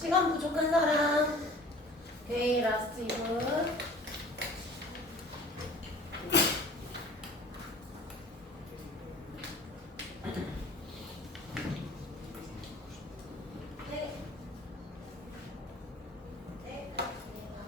시간 부족한 사람. 오케이, 라스트 2분. 네. 네, 알겠습니다.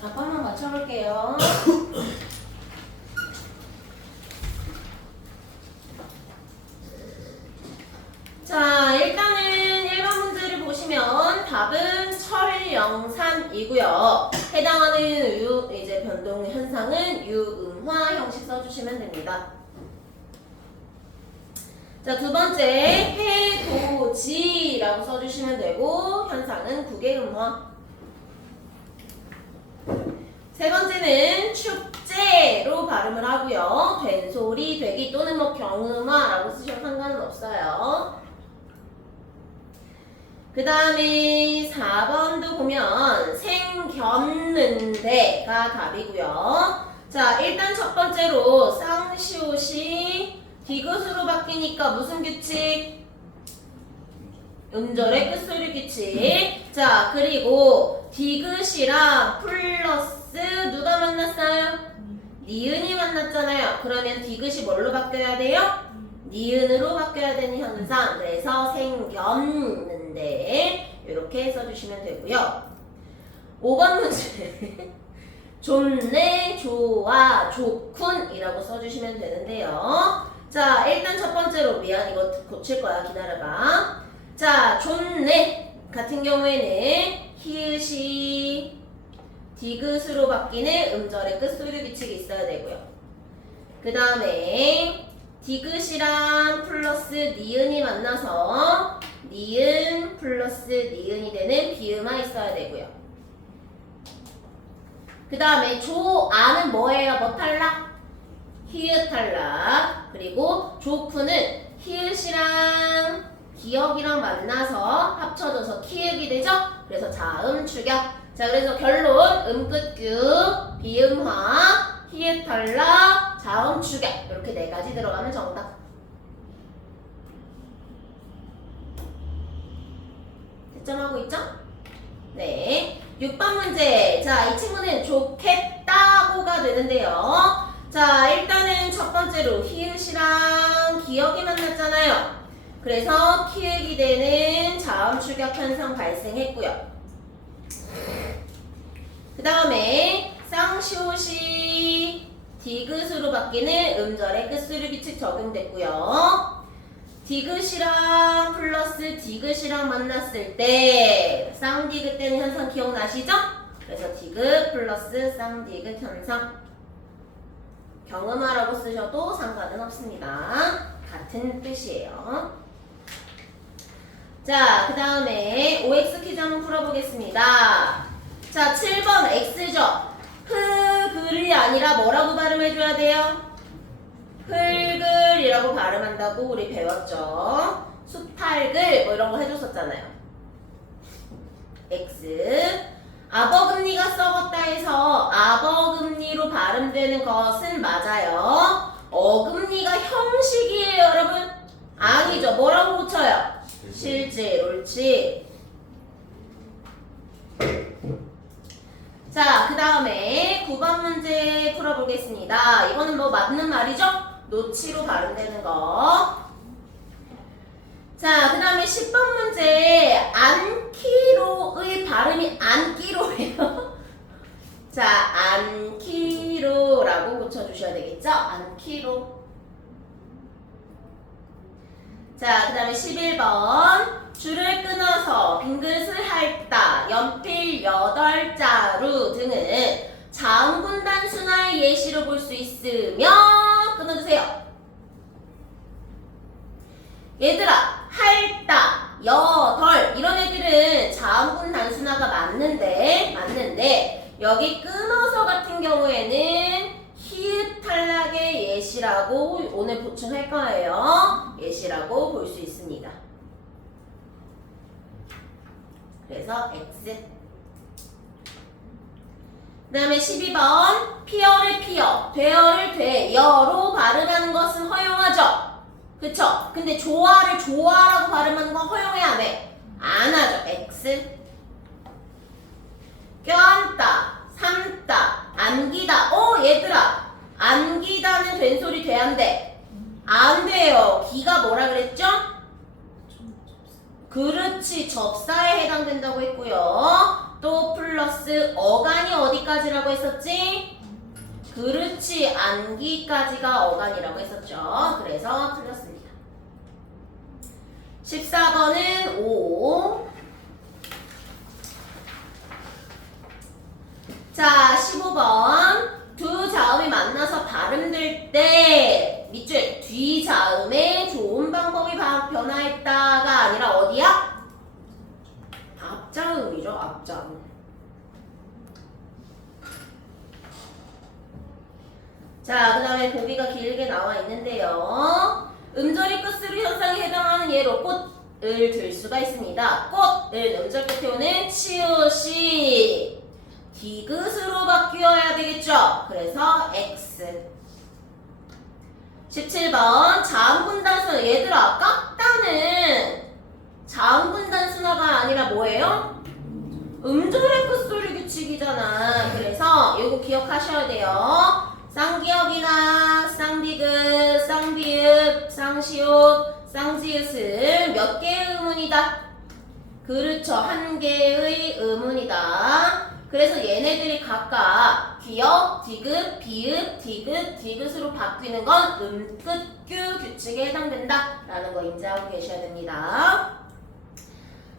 답안만 맞춰볼게요. 자, 일단은 1번 문제를 보시면 답은 철영산이고요. 해당하는 이제 변동 현상은 유음화 형식 써주시면 됩니다. 자, 두 번째 해도지라고 써주시면 되고 현상은 구개음화. 세 번째는 축제로 발음을 하고요. 된소리, 되기 또는 뭐 경음화라고 쓰셔도 상관은 없어요. 그 다음에 4번도 보면 생겼는데가 답이고요. 자, 일단 첫 번째로 쌍시옷이 디귿으로 바뀌니까 무슨 규칙? 음절의 끝소리 규칙. 자, 그리고 디귿이랑 플러스 누가 만났어요? 니은이 만났잖아요. 그러면 디귿이 뭘로 바뀌어야 돼요? 니은으로 바뀌어야 되는 현상. 그래서 생겼는데 이렇게 써주시면 되고요. 5번 문제 좋네, 좋아, 좋군이라고 써주시면 되는데요. 자, 일단 첫 번째로 미안 이거 고칠 거야. 기다려봐. 자, 좋네 같은 경우에는 히읗이 디귿으로 바뀌는 음절의 끝소리 규칙이 있어야 되고요. 그 다음에 디귿이랑 플러스 니은이 만나서 니은 플러스 니은이 되는 비음화 있어야 되고요. 그 다음에 조아는 뭐예요? 뭐 탈락? 히읗 탈락. 그리고 조쿠는 히읗이랑 기역이랑 만나서 합쳐져서 키읔이 되죠? 그래서 자음 축약. 자, 그래서 결론 음끝규, 비음화, 히읗 탈락, 자음 축약 이렇게 네 가지 들어가면 정답. 채점하고 있죠? 네. 6번 문제. 자, 이 친구는 좋겠다고가 3가 되는데요. 자, 일단은 첫 번째로 히읗이랑 기역이 만났잖아요. 그래서 키읔이 되는 자음 출격 현상 발생했고요. 그 다음에 쌍시옷이 디귿으로 바뀌는 음절의 끝소리 규칙 적용됐고요. 디귿이랑 플러스 디귿이랑 만났을 때 쌍디귿 되는 현상 기억나시죠? 그래서 디귿 플러스 쌍디귿 현상 경음하라고 쓰셔도 상관은 없습니다. 같은 뜻이에요. 자, 그 다음에 OX 퀴즈 한번 풀어보겠습니다. 자, 7번 X죠. 흙을이 아니라 뭐라고 발음해줘야 돼요? 흙을이라고 발음한다고 우리 배웠죠. 수탈글 뭐 이런 거 해줬었잖아요. X. 아버금니가 썩었다 해서 아버금니로 발음되는 것은 맞아요. 어금니가 형식이에요, 여러분? 아니죠. 뭐라고 고쳐요? 실제, 옳지. 자, 그 다음에 9번 문제 풀어보겠습니다. 이거는 뭐 맞는 말이죠? 노치로 발음되는 거. 자, 그 다음에 10번 문제 안키로의 발음이 안키로예요. 자, 안키로라고 고쳐주셔야 되겠죠? 안키로. 자, 그 다음에 11번 줄을 끊어서 빈 그릇을 핥다, 연필 8자루 등은 자음군 단순화의 예시로 볼 수 있으며 끊어주세요. 얘들아, 핥다, 여덟 이런 애들은 자음군 단순화가 맞는데 여기 끊어서 같은 경우에는 히읗 탈락의 예시라고 오늘 보충할 거예요. 예시라고 볼 수 있습니다. 그래서 X. 그 다음에 12번 피어를 피어, 되어를 되여로 발음하는 것은 허용하죠. 그쵸? 근데 조아를 조아라고 발음하는 건 허용해 안 해? 안 하죠. X. 껴안다, 삼다, 안기다. 얘들아, 안기다는 된소리 돼 안 돼? 안 돼요. 기가 뭐라 그랬죠? 그렇지, 접사에 해당된다고 했고요. 또 플러스 어간이 어디까지라고 했었지? 그렇지, 안기까지가 어간이라고 했었죠. 그래서 틀렸습니다. 14번은 5. 자, 15번 두 자음이 만나서 발음될 때 밑줄 뒤 자음의 좋은 방법이 변화했다가 아니라 어디야? 앞자음이죠. 앞자음. 자, 그 다음에 보기가 길게 나와 있는데요. 음절이 끝으로 현상에 해당하는 예로 꽃을 들 수가 있습니다. 꽃을 음절 끝에 오는 치읓이 디귿으로 바뀌어야 되겠죠. 그래서 X. 17번 자음군 단순화. 얘들아, 깎다는 자음군 단순화가 아니라 뭐예요? 음절의 끝소리 규칙이잖아. 그래서 이거 기억하셔야 돼요. 쌍기역이나 쌍디귿, 쌍비읍, 쌍시옷, 쌍지읒은 몇 개의 음운이다? 그렇죠. 한 개의 음운이다. 그래서 얘네들이 각각 기역, 디귿, 비읍, 디귿, 디귿으로 바뀌는 건 음끝규 규칙에 해당된다 라는 거 인지하고 계셔야 됩니다.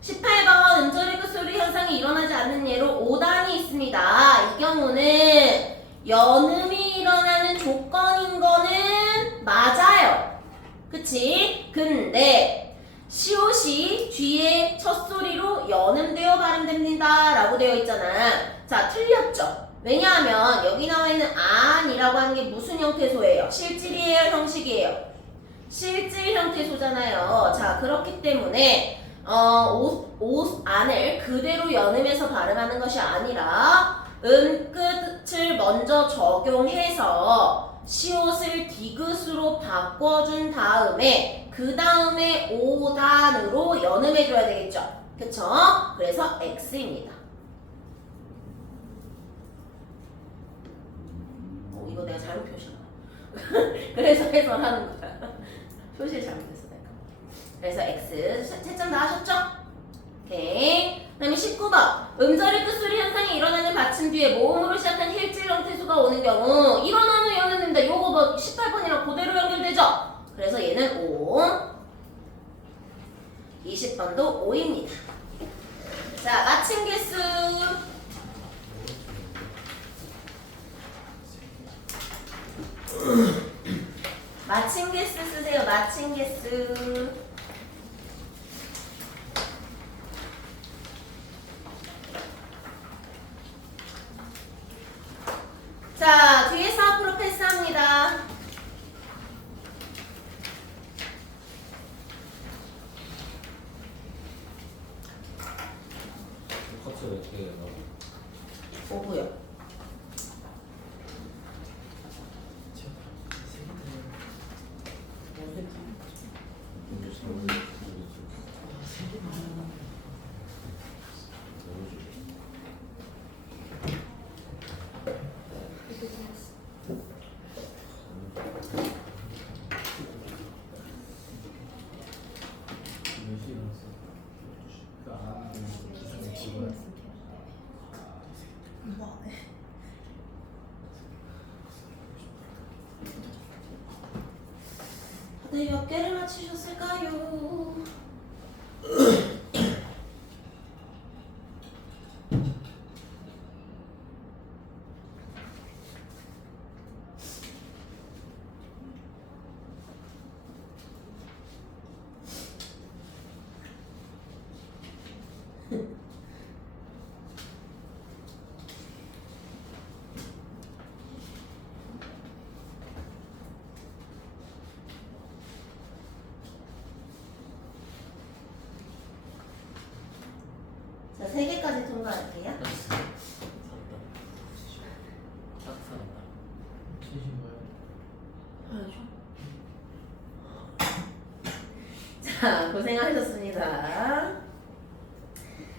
18번 음절의 끝소리 현상이 일어나지 않는 예로 5단이 있습니다. 이 경우는 연음이 일어나는 조건인 거는 맞아요. 그치? 근데 시옷이 뒤에 첫 소리로 연음되어 발음됩니다 라고 되어 있잖아. 자, 틀렸죠? 왜냐하면 여기 나와 있는 안이라고 하는 게 무슨 형태소예요? 실질이에요? 형식이에요? 실질 형태소잖아요. 자, 그렇기 때문에 안을 그대로 연음해서 발음하는 것이 아니라 끝을 먼저 적용해서 시옷을 디귿으로 바꿔준 다음에 그 다음에 5단으로 연음해줘야 되겠죠. 그쵸? 그래서 X입니다. 잘못 표시한 거야. 그래서 해설하는 거야. 표시를 잘못했어 내가. 그래서 X 채점 다 하셨죠? 오케이. 그 다음에 19번. 음절의 끝소리 현상이 일어나는 받침 뒤에 모음으로 시작한 힐질 형태수가 오는 경우 일어나는 연결된다. 요거 뭐 18번이랑 그대로 연결되죠? 그래서 얘는 5. 20번도 5입니다. 자, 마침 개수. 마침 개수 쓰세요. 마침 개수. 자, 뒤에서 앞으로 패스합니다. 똑같이 어떻게 해요? 5고요. 다들 몇 개를 맞추셨을까요? 자, 3개까지 통과할게요. 자, 고생하셨습니다.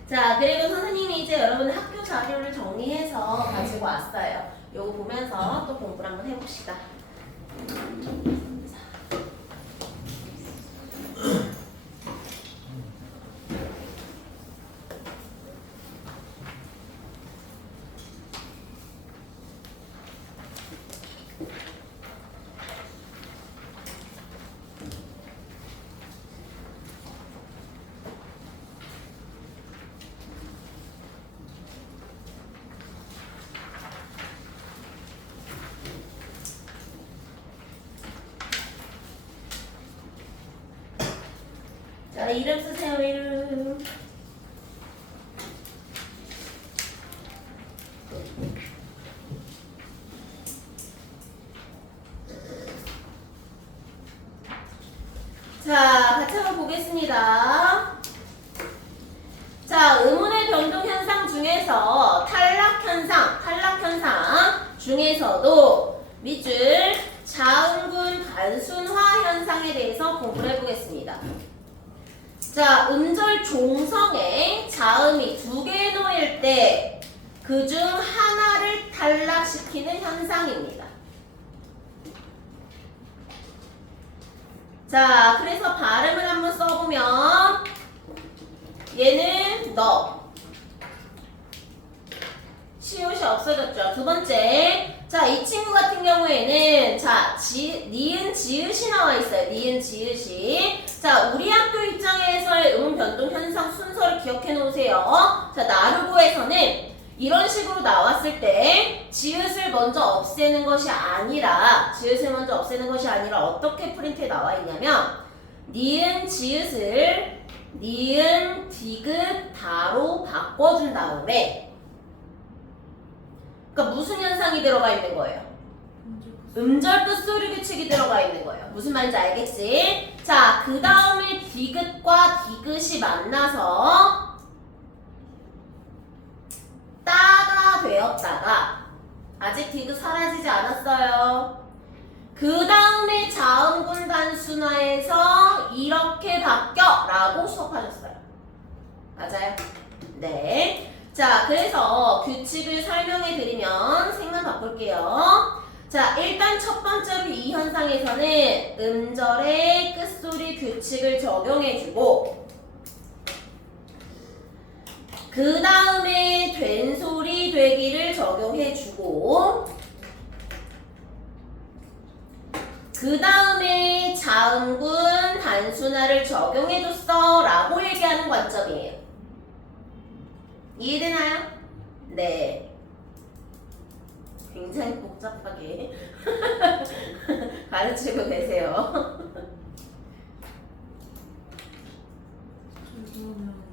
자, 그리고 선생님이 이제 여러분의 학교 자료를 정리해서 가지고 왔어요. 요거 보면서 또 공부를 한번 해봅시다. 자, 이름 쓰세요, 이름. 자, 같이 한번 보겠습니다. 자, 의문의 변동 현상 중에서 탈락 현상 중에서도 밑줄 자음군 단순화 현상에 대해서 공부를 해보겠습니다. 자, 음절 종성에 자음이 2개 놓일 때 그중 하나를 탈락시키는 현상입니다. 자, 그래서 발음을 한번 써보면 얘는 너 시옷이 없어졌죠. 두 번째, 자, 이 친구 같은 경우에는 자, 니은 지읒이 나와 있어요. 니은 지읒이. 자, 우리 학교 입장에서의 음 변동 현상 순서를 기억해 놓으세요. 자, 나르고에서는 이런 식으로 나왔을 때 지읒을 먼저 없애는 것이 아니라 어떻게 프린트에 나와 있냐면 니은 지읒을 니은 디귿 다로 바꿔준 다음에, 그러니까 무슨 현상이 들어가 있는 거예요? 음절 끝 소리 규칙이 들어가 있는 거예요. 무슨 말인지 알겠지? 자, 그 다음에 디귿과 디귿이 만나서 따가 되었다가 아직 디귿 사라지지 않았어요. 그 다음에 자음군 단순화해서 이렇게 바뀌어 라고 수업하셨어요. 맞아요? 네. 자, 그래서 규칙을 설명해 드리면 색만 바꿀게요. 자, 일단 첫 번째로 이 현상에서는 음절의 끝소리 규칙을 적용해주고 그 다음에 된소리 되기를 적용해주고 그 다음에 자음군 단순화를 적용해줬어 라고 얘기하는 관점이에요. 이해되나요? 네. 굉장히 복잡하게 가르치고 계세요. 그러면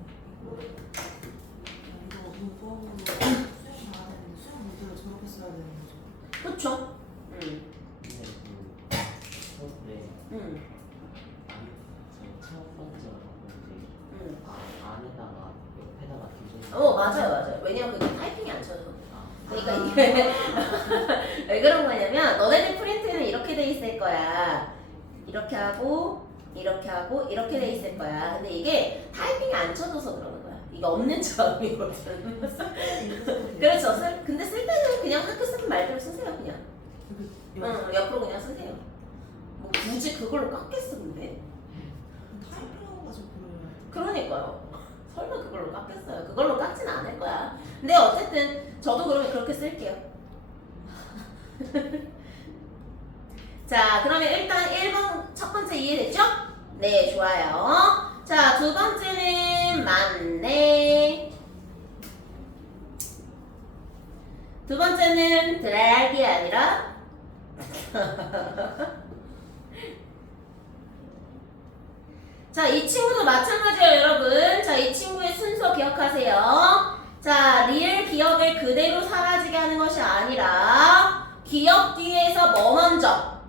이거 문법으로 수행 나야 되는데 수행 문제를 저렇게 써야 되는 거죠? 그쵸? 근데 수업에 첫 번째로 바꾸는데 안에다가 옆에다가 뒤져 맞아요. 왜냐면 그게 타이핑이 안 쳐져. 그러니까 이게 왜 그런 거냐면 너네들 프린트는 이렇게 돼 있을 거야. 이렇게 하고 이렇게 돼 있을 거야. 근데 이게 타이핑이 안 쳐져서 그러는 거야. 이게 없는 자음이거든. 그렇죠. 근데 쓸 때는 그냥 학교 쓰는 말대로 쓰세요. 그냥. 옆으로 그냥 쓰세요. 뭐 굳이 그걸로 깎겠어 근데. 타이핑하고 가지고 그래요. 그러니까요. 설마 그걸로 깎겠어요. 그걸로 깎진 않을 거야. 근데 어쨌든 저도 그러면 그렇게 쓸게요. 자, 그러면 일단 1번 첫 번째 이해됐죠? 네, 좋아요. 자, 두 번째는 맞네. 두 번째는 드래그이 아니라 자, 이 친구도 마찬가지예요, 여러분. 자, 이 친구의 순서 기억하세요. 자, 리을 기억을 그대로 사라지게 하는 것이 아니라 기억 뒤에서 뭐 먼저?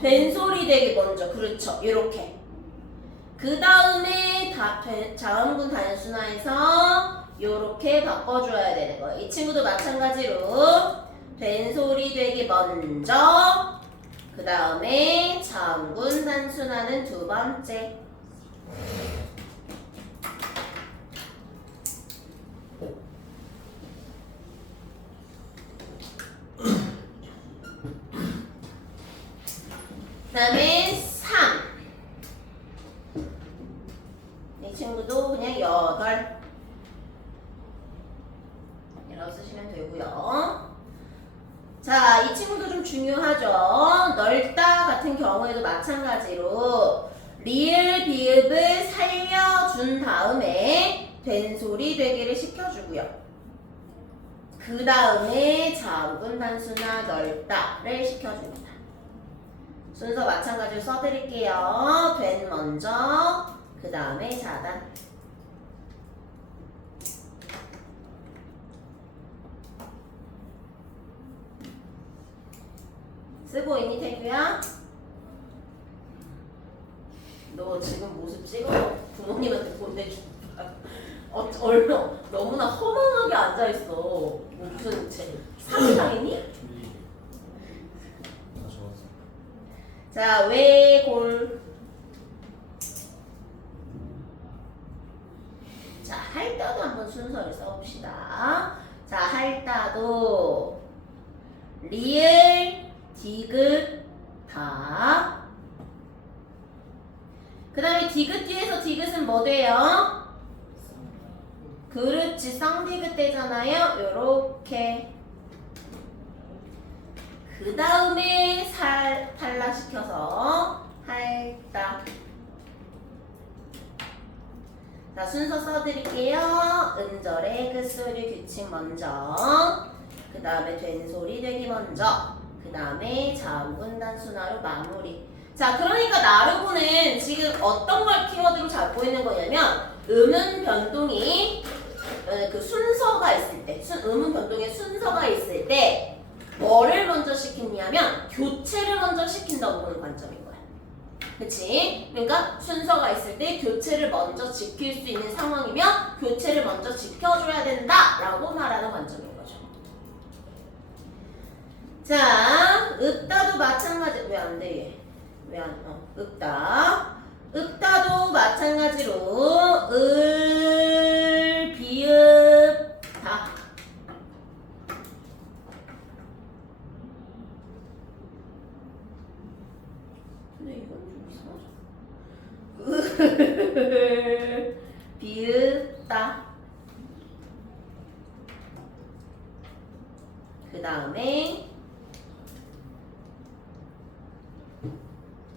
된소리 되기 먼저. 그렇죠. 이렇게. 그 다음에 자음군 단순화해서 이렇게 바꿔줘야 되는 거예요. 이 친구도 마찬가지로 된소리 되기 먼저 그 다음에 자음군 단순화는 두 번째. 그 다음에 3. 이 친구도 그냥 8. 이라고 쓰시면 되고요. 자, 이 친구도 좀 중요하죠. 넓다 같은 경우에도 마찬가지로 리을 비읍을 살려준 다음에 된소리 되기를 시켜주고요. 그 다음에 자음군 단순화 넓다를 시켜줍니다. 순서 마찬가지로 써드릴게요. 된 먼저, 그 다음에 자단. 쓰고 있니, 태규야? 너 지금 모습 찍어 부모님한테 보내준다. 얼른 너무나 허망하게 앉아있어. 뭐 무슨 사기당했니? 다 적었어. 자, 외골. 자, 할따도 한번 순서를 써봅시다. 자, 할따도 리을, 디귿, 다. 그 다음에 디귿 뒤에서 디귿은 뭐 돼요? 그렇지, 쌍디귿 되잖아요. 요렇게. 그 다음에 탈락시켜서 할따. 자, 순서 써드릴게요. 음절의 끝소리 규칙 먼저, 그 다음에 된소리 되기 먼저, 그 다음에 자음군 단순화로 마무리. 자, 그러니까 나르고는 지금 어떤 걸 키워드로 잡고 있는 거냐면 음운 변동이 그 순서가 있을 때, 음운 변동의 순서가 있을 때 뭐를 먼저 시키냐면 교체를 먼저 시킨다고 보는 관점인 거야. 그치? 그러니까 순서가 있을 때 교체를 먼저 지킬 수 있는 상황이면 교체를 먼저 지켜줘야 된다라고 말하는 관점인 거죠. 자, 읍다도 마찬가지. 왜 안 돼? 왜 안? 읍다. 읍다도 마찬가지로 을, 비읍, 다. 비읍다. 그 다음에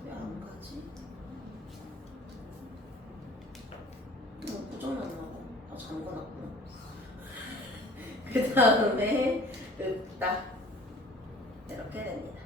왜 안 가지? 고장났나 봐. 아, 잠궈놨구나. 그 다음에 읍다. 이렇게 됩니다.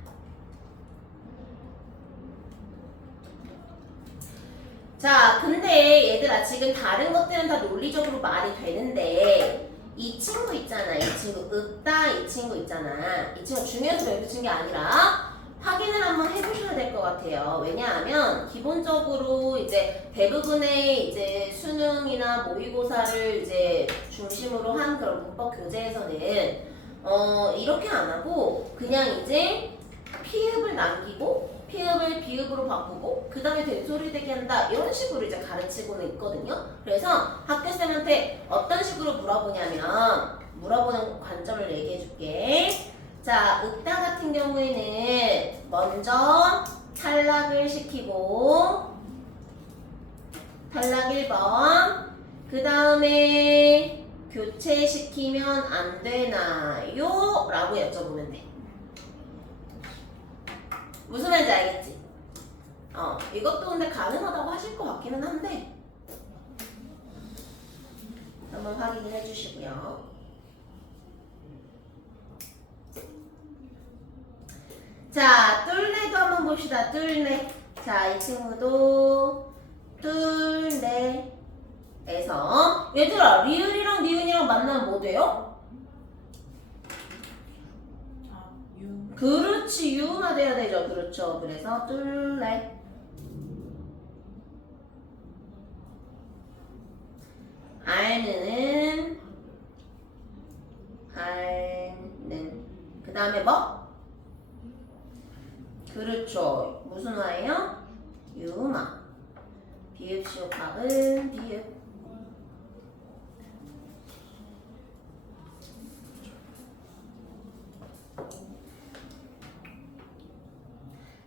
자, 근데 얘들아 지금 다른 것들은 다 논리적으로 말이 되는데 이 친구 있잖아. 이 친구 읍다 이 친구 있잖아. 이 친구 중요해서 여기 게 아니라 확인을 한번 해보셔야 될 것 같아요. 왜냐하면 기본적으로 이제 대부분의 이제 수능이나 모의고사를 이제 중심으로 한 그런 문법 교재에서는 이렇게 안 하고 그냥 이제 피읍을 남기고 피읍을 비읍으로 바꾸고 그 다음에 된소리 되게 한다 이런 식으로 이제 가르치고는 있거든요. 그래서 학교쌤한테 어떤 식으로 물어보는 관점을 얘기해 줄게. 자, 읍다 같은 경우에는 먼저 탈락을 시키고 탈락 1번 그 다음에 교체시키면 안 되나요? 라고 여쭤보면 돼. 무슨 말인지 알겠지? 이것도 근데 가능하다고 하실 것 같기는 한데 한번 확인을 해주시고요. 자, 뚫레도 한번 봅시다. 뚫레. 자, 이 친구도 뚫레에서 얘들아 리을이랑 니은이랑 만나면 뭐 돼요? 아, 유. 그렇지, 유가 돼야 되죠. 그렇죠. 그래서 뚫레. 알는 그 다음에 뭐? 그렇죠. 무슨 화예요? 유마. 비읍 시옷학은 비읍.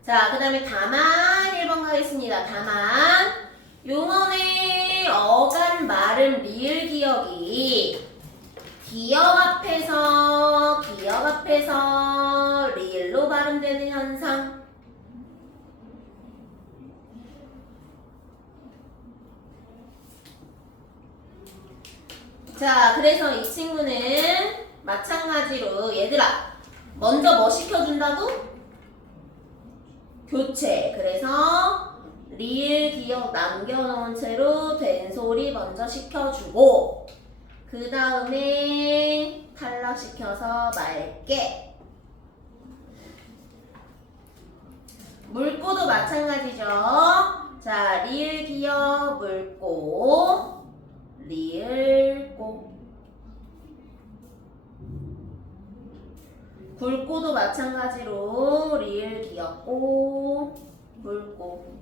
자, 그 다음에 다만 1번 가겠습니다. 다만 용언의 어간 말음 리을 기억이 기역 앞에서 리을로 발음되는 현상. 자, 그래서 이 친구는 마찬가지로 얘들아 먼저 뭐 시켜준다고? 교체. 그래서 리을 기억 남겨놓은 채로 된소리 먼저 시켜주고 그 다음에 탈락시켜서 맑게. 물고도 마찬가지죠. 자, 리을 기억 물고 리을고. 굵고도 마찬가지로 리을 기억고 굵고.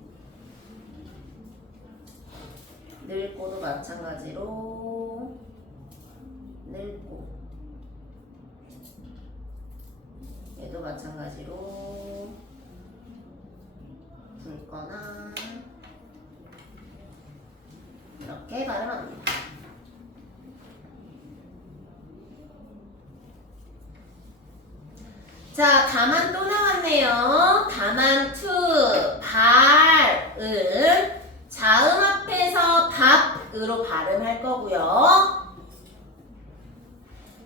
늙고도 마찬가지로 늙고. 얘도 마찬가지로 굵거나 이렇게 발음합니다. 자, 다만 또 나왔네요. 다만 투 발은 자음 앞에서 밥으로 발음할 거고요.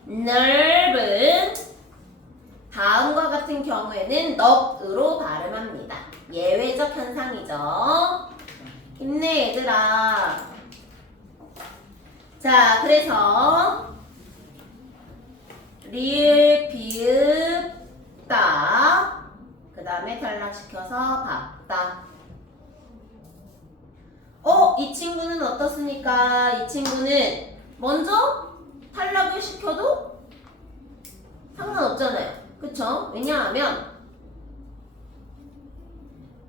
넓은 다음과 같은 경우에는 넙으로 발음합니다. 예외적 현상이죠. 힘내 얘들아. 자, 그래서 리을 비읍 따 그 다음에 탈락시켜서 밥다. 이 친구는 어떻습니까? 이 친구는 먼저 탈락을 시켜도 상관없잖아요. 그쵸? 왜냐하면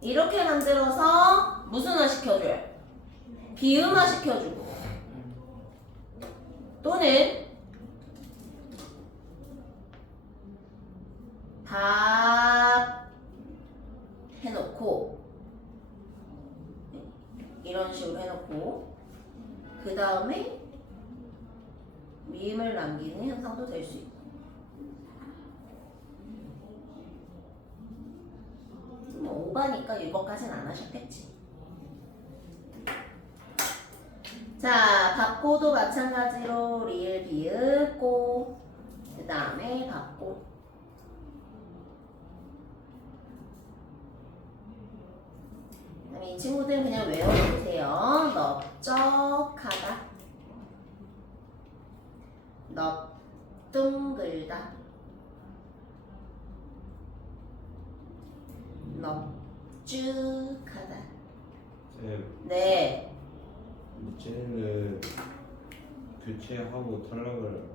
이렇게 만들어서 무슨 화 시켜줘요? 비음화 시켜주고 또는 밥 해놓고 이런 식으로 다음에 미음을 남기는 현상도 될 수 있고. 뭐 5가니까 이거까지는 안 하셨겠지. 자, 받고도 마찬가지로 리을, 비읍, 고. 그 다음에 받고. 이 친구들은 그냥 외워보세요. 넓적하다, 넓둥글다, 넓쭉하다. 네. 쟤는 교체하고 탈락을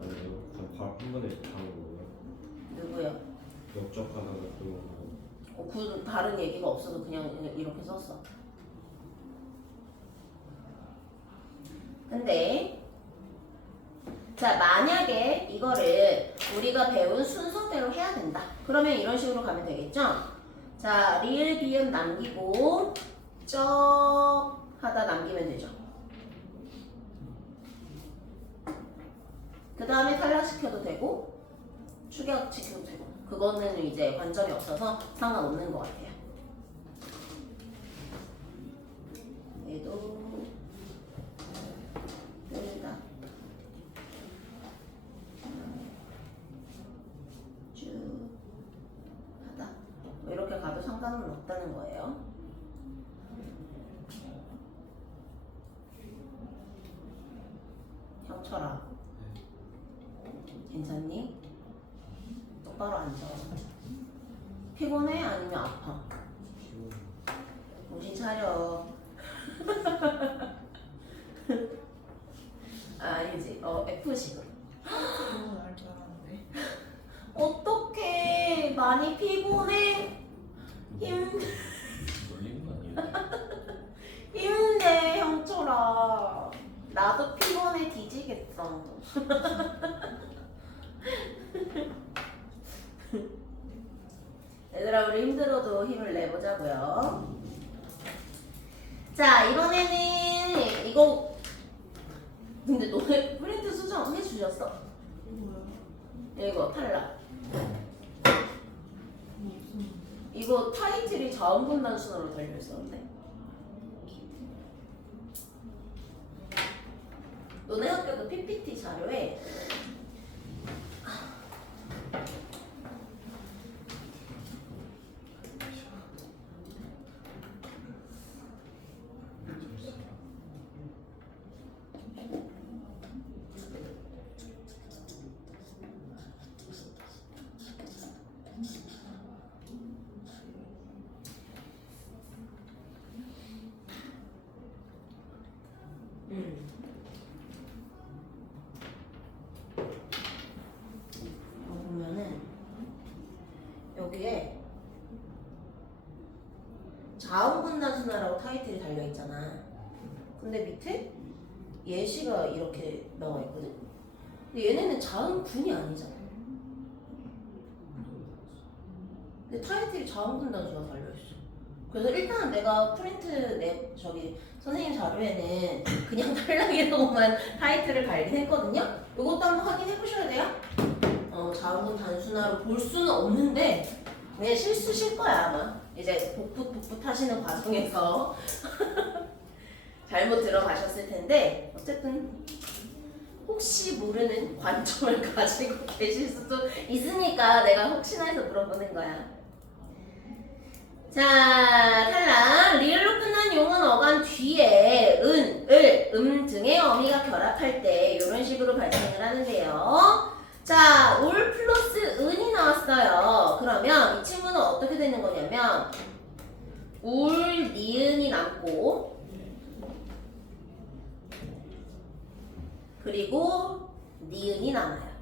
안 해요. 그냥 바로 한 번에 하는 거예요. 누구요? 역적하다가 또 그 다른 얘기가 없어서 그냥 이렇게 썼어. 근데 자, 만약에 이거를 우리가 배운 순서대로 해야 된다. 그러면 이런 식으로 가면 되겠죠? 자, 리을, 비읍 남기고 쩍 하다 남기면 되죠. 그 다음에 탈락시켜도 되고 추격시켜도 되고, 그거는 이제 관점이 없어서 상관없는 것 같아요. 얘도 끌다, 쭉 하다, 뭐 이렇게 가도 상관은 없다는 거예요. 형철아, 괜찮니? 똑바로 앉아. 피곤해? 아니면 아파? 정신 차려. 아니지. F식으로. 그건 알줄 알았는데. 어떡해. 많이 피곤해? 놀리는 거 아니에요? 힘내, 형철아. 나도 피곤해 뒤지겠어. 얘들아, 우리 힘들어도 힘을 내보자고요. 자, 이번에는 이거 근데 너네 프린트 수정 해주셨어? 뭐야? 이거 탈락. 무슨? 이거 타이틀이 자음분 단순으로 달려있었는데 너네 학교도 PPT 자료에 보면은 여기에 자음분 단순화라고 타이틀이 달려있잖아. 근데 밑에 예시가 이렇게 나와있거든. 근데 얘네는 자음분이 아니잖아. 근데 타이틀이 자음분 단순화 달려있어. 그래서 일단 내가 프린트 선생님 자료에는 그냥 탈락이라고만 타이틀을 달긴 했거든요. 이것도 한번 확인해 보셔야 돼요. 자음분 단순화로 볼 수는 없는데 그냥 실수실 거야 아마. 이제 복붙 하시는 과정에서 잘못 들어가셨을 텐데 어쨌든 혹시 모르는 관점을 가지고 계실 수도 있으니까 내가 혹시나 해서 물어보는 거야. 자, 탈락. 리을로 끝난 용은 어간 뒤에 은, 을, 등의 어미가 결합할 때 이런 식으로 발생을 하는데요. 자, 올 플러스 은이 나왔어요. 그러면 이 친구는 어떻게 되는 거냐면 울, 니은이 남고 그리고 니은이 남아요.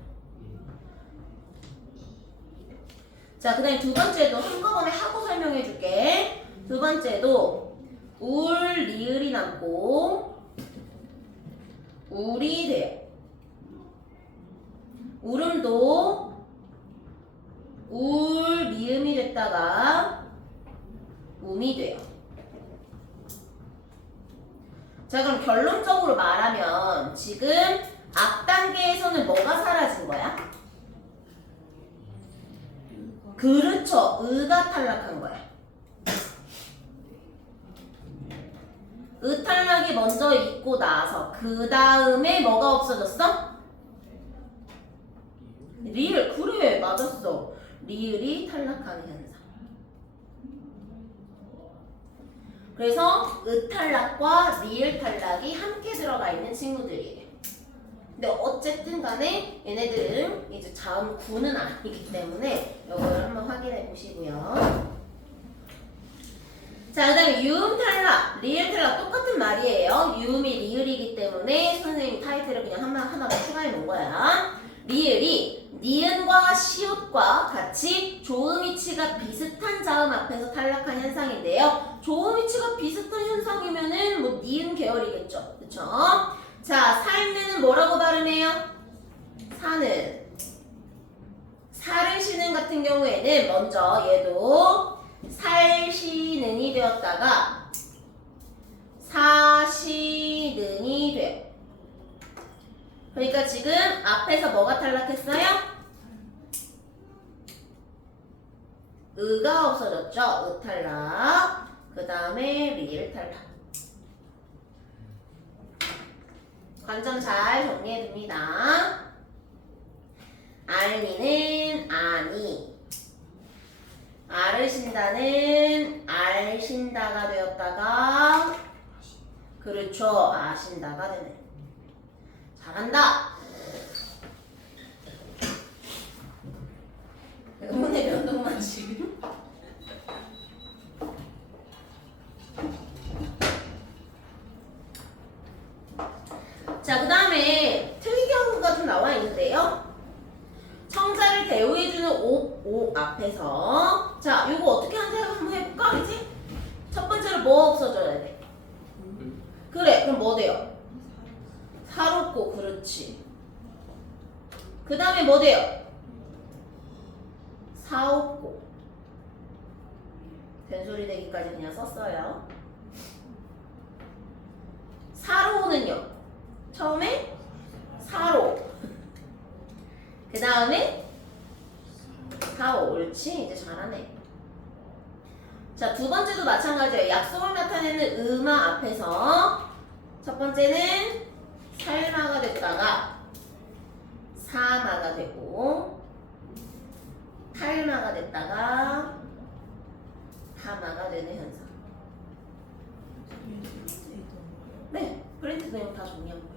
자, 그 다음에 두 번째도 한꺼번에 하고 설명해 줄게. 두 번째도 울, 리을이 남고 울이 돼요. 울음도 울, 미음이 됐다가 음이 돼요. 자, 그럼 결론적으로 말하면 지금 앞 단계에서는 뭐가 사라진 거야? 그렇죠. 의가 탈락한 거야. 의 탈락이 먼저 있고 나서 그 다음에 뭐가 없어졌어? 리을. 그래, 맞았어. 리을이 탈락하는 현상. 그래서 의 탈락과 리을 탈락이 함께 들어가 있는 친구들이에요. 근데 어쨌든 간에 얘네들은 이제 자음 구는 아니기 때문에 이걸 한번 확인해 보시고요. 자, 그 다음에 유음 탈락, 리을 탈락 똑같은 말이에요. 유음이 리을이기 때문에 선생님 타이틀을 그냥 하나 더 추가해 놓은 거야. 리을이 니은과 시옷과 같이 조음이치가 비슷한 자음 앞에서 탈락한 현상인데요. 조음이치가 비슷한 현상이면은 뭐 니은 계열이겠죠. 그쵸? 자, 살면은 뭐라고 발음해요? 사는. 살으시는 같은 경우에는 먼저 얘도 살시는이 되었다가 사시는이 돼요. 그러니까 지금 앞에서 뭐가 탈락했어요? 의가 없어졌죠. 의 탈락. 그 다음에 리을 탈락. 관점 잘 정리해둡니다. 알미는 아니, 아르신다는 알신다가 되었다가 그렇죠. 아신다가 되네. 잘한다. 의문의 변동만 지금. 자, 그 다음에 특이경우가 좀 나와 있는데요. 청자를 대우해주는 오 앞에서 자, 이거 어떻게 하는지 한번 해볼까? 이제 첫 번째로 뭐 없어져야 돼? 그래, 그럼 뭐 돼요? 사롭고, 그렇지. 그 다음에 뭐 돼요? 사옵고. 된소리 되기까지 그냥 썼어요. 사로우는요? 처음에 사로. 그 다음에 사오. 옳지? 이제 잘하네. 자, 두 번째도 마찬가지예요. 약속을 나타내는 음화 앞에서 첫 번째는 살마가 됐다가 사마가 되고 탈마가 됐다가 타마가 되는 현상. 네, 프린트 내용 다 정리한 거예요.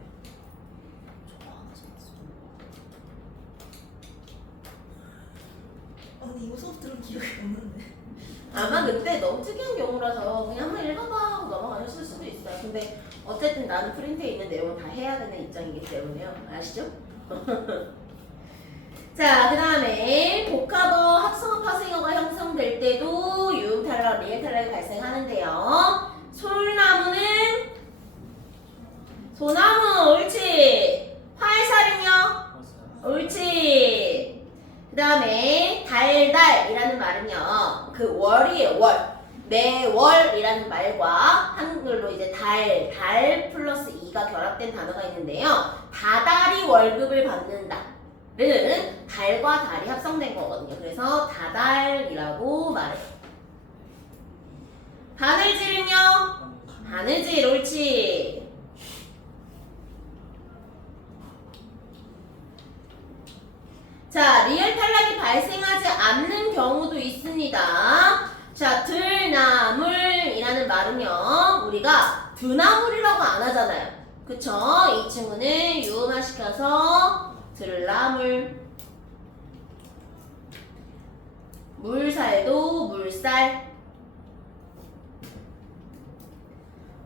아니 이거 수업 들은 기억이 없는데. 아마 그때 너무 특이한 경우라서 그냥 한번 읽어봐 하고 넘어가셨을 수도 있어요. 근데 어쨌든 나는 프린트에 있는 내용을 다 해야 되는 입장이기 때문에요. 아시죠? 자, 그 다음에 복합어, 합성어, 파생어가 형성될 때도 유음 탈락, 리을 탈락이 발생하는데요. 솔나무는 소나무. 옳지. 활살은요? 옳지. 그 다음에 달달이라는 말은요, 그 월이에요. 월. 매월이라는 말과 한글로 이제 달 플러스 이가 결합된 단어가 있는데요. 다달이 월급을 받는다는 달과 달이 합성된 거거든요. 그래서 다달이라고 말해요. 바늘질은요? 바늘질. 옳지. 자, 리을 탈락이 발생하지 않는 경우도 있습니다. 자, 들나물이라는 말은요, 우리가 드나물이라고 안 하잖아요. 그쵸? 이 친구는 유음화 시켜서 들나물. 물살도 물살.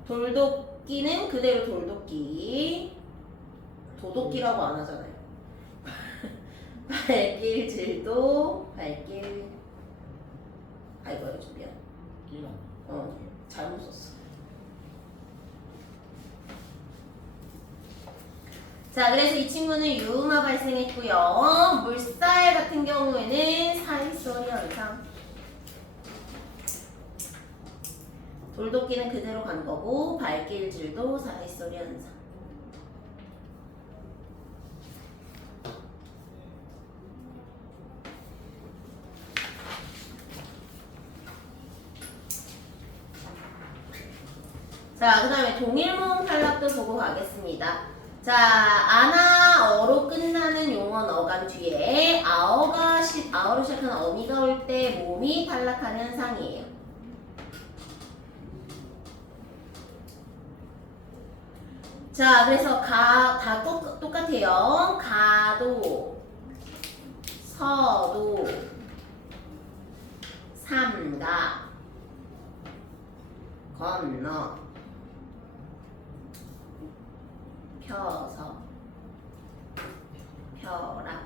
돌도끼는 그대로 돌도끼. 도도끼라고 안 하잖아요. 발길질도 발길. 아이고, 이거 좀 미안. 잘못 썼어. 자, 그래서 이 친구는 유음화 발생했고요. 물살 같은 경우에는 사이소리 현상. 돌도끼는 그대로 간 거고 발길질도 사이소리 현상. 자, 그 다음에 동일모음 탈락도 보고 가겠습니다. 자, 아나, 어로 끝나는 용언 어간 뒤에 아어로 시작하는 어미가 올 때 모음이 탈락하는 현상이에요. 자, 그래서 다 똑같아요. 가도, 서도, 삼가, 건너, 펴서, 펴라,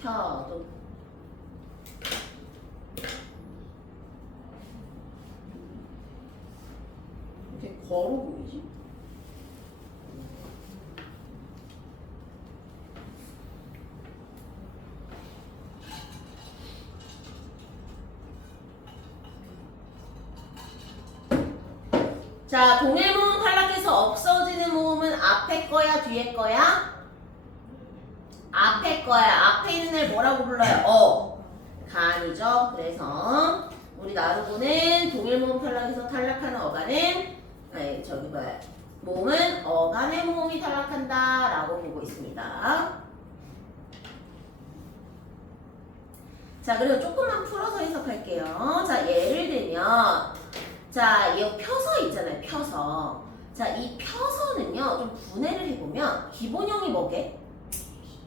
켜도. 이렇게 걸어 보이지? 자, 동일 모음 탈락해서 없어지는 모음은 앞에 거야, 뒤에 거야? 앞에 거야. 앞에 있는 애를 뭐라고 불러요? 간이죠. 그래서 우리 나루고는 동일 모음 탈락해서 탈락하는 어간은 모음은 어간의 모음이 탈락한다 라고 보고 있습니다. 자, 그리고 조금만 풀어서 해석할게요. 자, 예를 들면 자, 이 펴서 있잖아요. 펴서. 자, 이 펴서는요. 좀 분해를 해보면 기본형이 뭐게?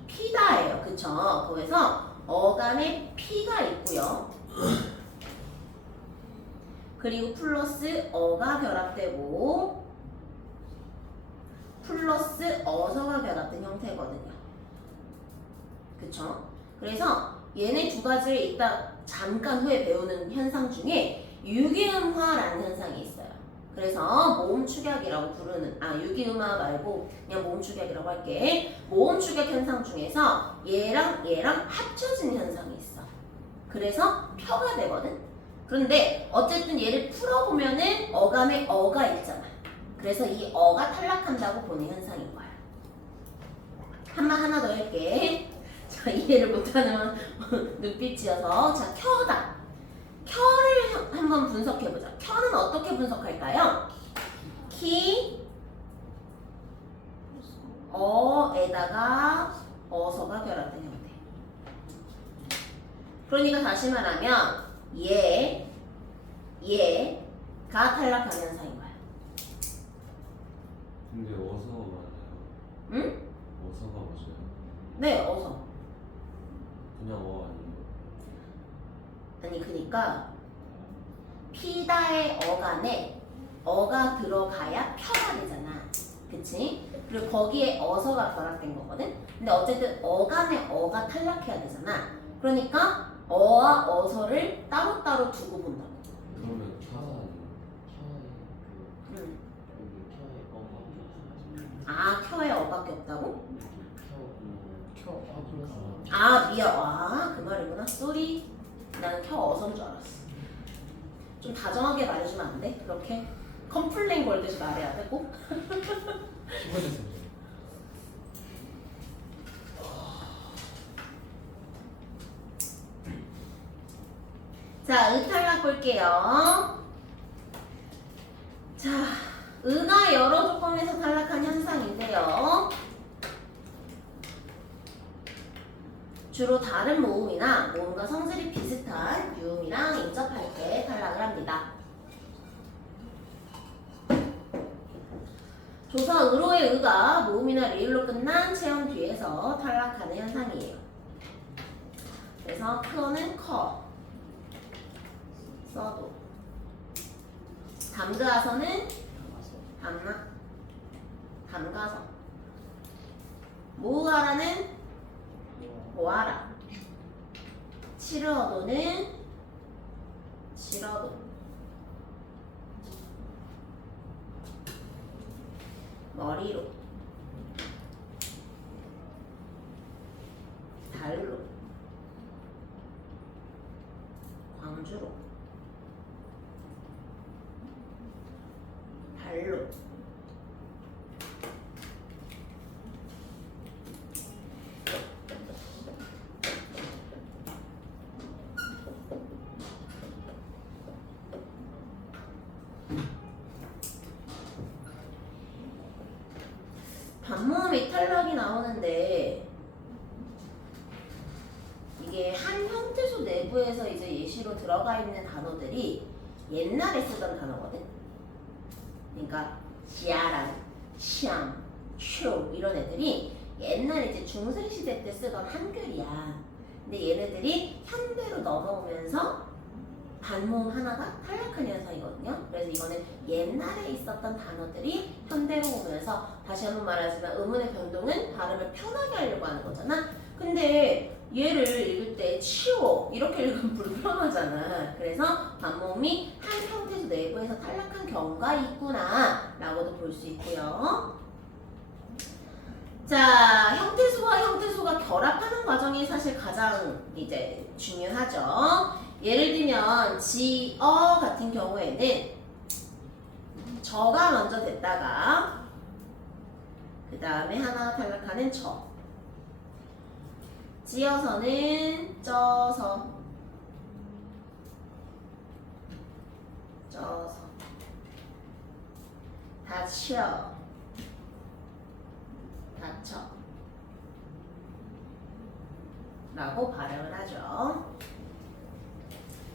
피다예요. 그쵸? 그래서 어간에 피가 있고요. 그리고 플러스 어가 결합되고 플러스 어서가 결합된 형태거든요. 그쵸? 그래서 얘네 두 가지를 이따 잠깐 후에 배우는 현상 중에 유기음화라는 현상이 있어요. 그래서 모음 축약이라고 부르는 유기음화 말고 그냥 모음 축약이라고 할게. 모음 축약 현상 중에서 얘랑 합쳐진 현상이 있어. 그래서 펴가 되거든. 그런데 어쨌든 얘를 풀어보면은 어감에 어가 있잖아. 그래서 이 어가 탈락한다고 보는 현상인 거야. 하나 더 할게. 자, 이해를 못하는 눈빛이어서 자, 켜다. 켜를 한번 분석해보자. 켜는 어떻게 분석할까요? 키, 어에다가 어서가 결합된 형태. 그러니까 다시 말하면 얘가 탈락하는 현상인 거야. 근데 어서가 맞아요. 응? 어서가 맞아요. 네, 어서. 그냥 아니에요. 아니 그니까 피다의 어간에 어가 들어가야 펴가 되잖아. 그치? 그리고 거기에 어서가 결합된 거거든. 근데 어쨌든 어간에 어가 탈락해야 되잖아. 그러니까 어와 어서를 따로따로 두고 본다고. 그러면 켜가 아니에요. 응. 켜에 어가 켜에 어밖에 없다고? 플러스 미안. 그 말이구나. 쏘리. 나는 켜 어서인 줄 알았어. 좀 다정하게 말해주면 안 돼? 그렇게? 컴플레인 걸듯이 말해야 되고? 자, 탈락 볼게요. 자, 가 여러 조건에서 탈락한 현상인데요. 주로 다른 모음이나 모음과 성질이 비슷한 유음이랑 인접할 때 탈락을 합니다. 조사 의로의 의가 모음이나 리을로 끝난 체험 뒤에서 탈락하는 현상이에요. 그래서 크어는 커, 써도. 담그아서는 담가서. 모으가라는 모아라. 치르어도는 치러도. 머리로. 달로. 반모음이 탈락이 나오는데 이게 한 형태소 내부에서 이제 예시로 들어가 있는 단어들이 옛날에 쓰던 단어거든. 그러니까 지아랑 시암, 쇼 이런 애들이 옛날에 이제 중세시대 때 쓰던 한글이야. 근데 얘네들이 현대로 넘어오면서 반모음 하나가 탈락한 현상이거든요. 그래서 이거는 옛날에 있었던 단어들이 현대로 오면서 다시 한번 말하지만 음운의 변동은 발음을 편하게 하려고 하는 거잖아. 근데 얘를 읽을 때 치워 이렇게 읽으면 불편하잖아. 그래서 반모음이 한 형태소 내부에서 탈락한 경우가 있구나 라고도 볼 수 있고요. 자, 형태소와 형태소가 결합하는 과정이 사실 가장 이제 중요하죠. 예를 들면 지어 같은 경우에는 저가 먼저 됐다가 그 다음에 하나 탈락하는 저. 지어서는 쪄서 다쳐 라고 발음을 하죠.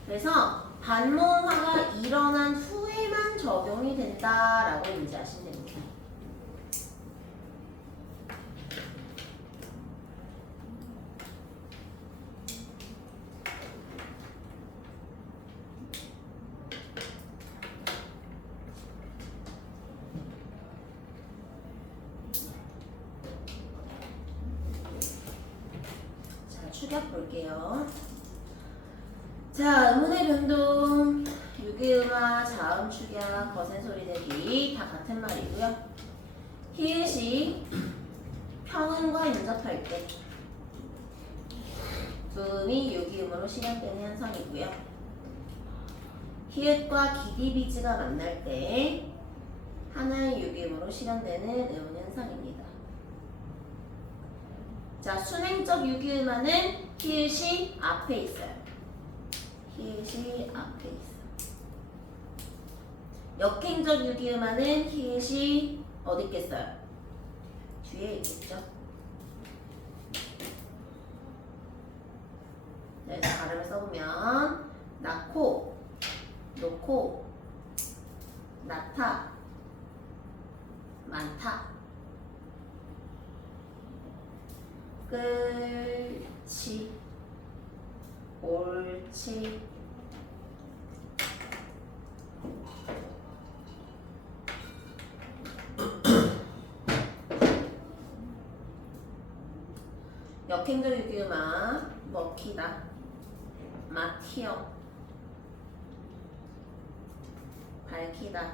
그래서 반모음화가 일어난 후에만 적용이 된다라고 인지하시면 됩니다. 자, 축약 볼게요. 자, 음운의 변동, 유기음화, 자음 축약, 거센 소리 내기 다 같은 말이고요. 히읗이 평음과 인접할 때 음이 유기음으로 실현되는 현상이고요. 히읗과 기디비즈가 만날 때 하나의 유기음으로 실현되는 음 현상입니다. 자, 순행적 유기음화는 히읗이 앞에 있어요. 히읗이 앞에 있어. 역행적 유기음화는 히읗이 어디 있겠어요? 뒤에 있겠죠? 그래서 발음을 써보면 낳고, 놓고, 낳다, 많다. 끌치, 옳지. 역행적 유기음화 먹히다, 마티어, 밝히다,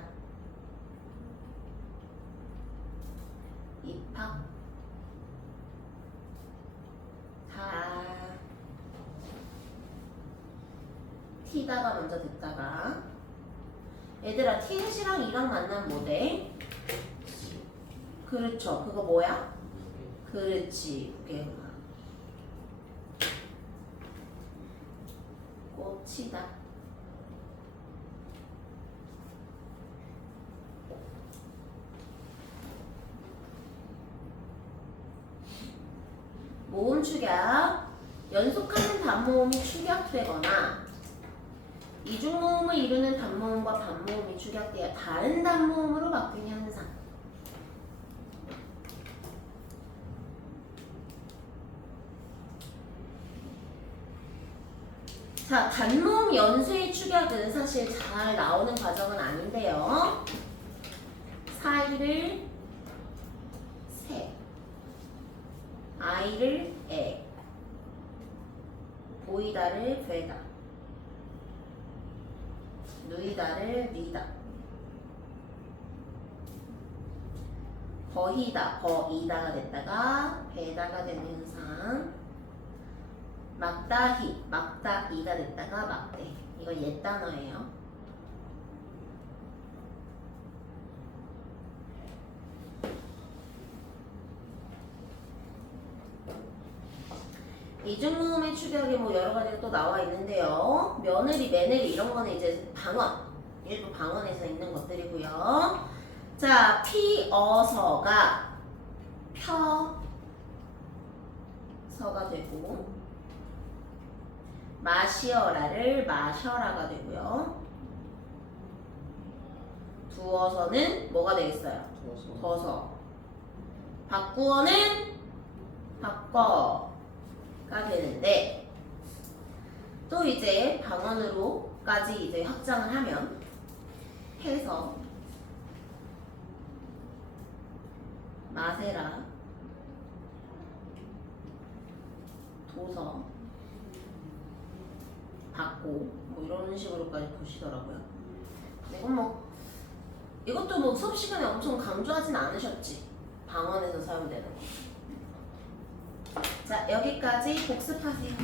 입학, 다, 티다가 먼저 됐다가. 얘들아, 티읕이랑 이랑 만나면 뭐돼? 그렇죠. 그거 뭐야? 그렇지. 그게 꽃이다. 모음 축약. 연속하는 단모음이 축약되거나 이중모음을 이루는 단모음과 반모음이 축약되어 다른 단모음으로 바뀌는 현상. 자, 단모음 연수의 축약은 사실 잘 나오는 과정은 아닌데요. 사이를 새, 아이를 애, 보이다를 되다, 누이다를 니다, 버히다, 버이다가 됐다가 배다가 되는 현상. 막다히, 막다이가 됐다가 막대. 이거 옛 단어예요. 이중모음의 축약이 뭐 여러 가지가 또 나와 있는데요. 며느리, 매느리 이런 거는 이제 방언, 일부 방언에서 있는 것들이고요. 자, 피어서가 펴서가 되고 마시어라를 마셔라가 되고요. 두어서는 뭐가 되겠어요? 더워서 더서. 바꾸어는 바꿔가 되는데 또 이제 방언으로까지 이제 확장을 하면 해서 마세라 도서 받고 뭐 이런 식으로까지 보시더라고요. 이것도 뭐 수업 시간에 엄청 강조하진 않으셨지? 방언에서 사용되는 거. 자, 여기까지 복습하세요.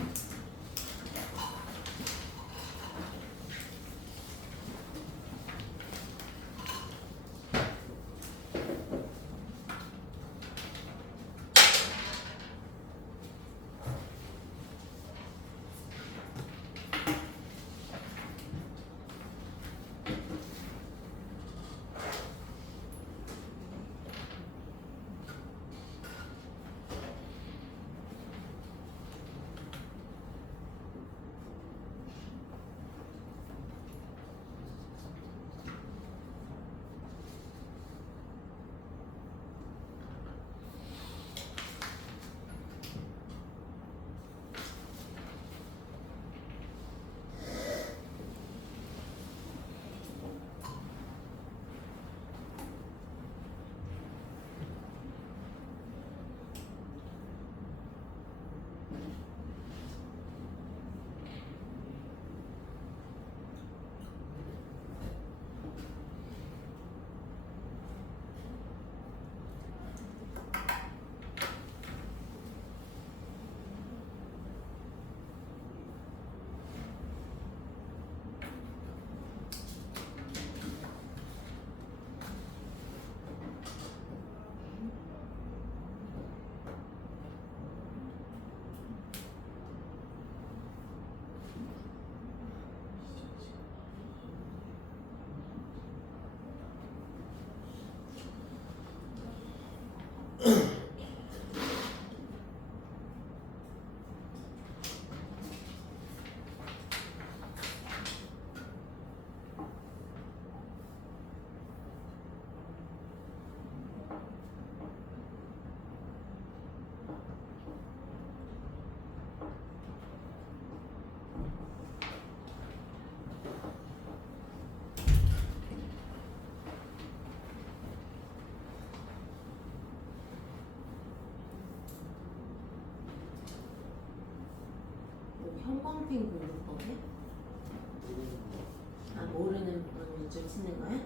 형광펜 공부법에? 아, 모르는 문줄 치는 거야?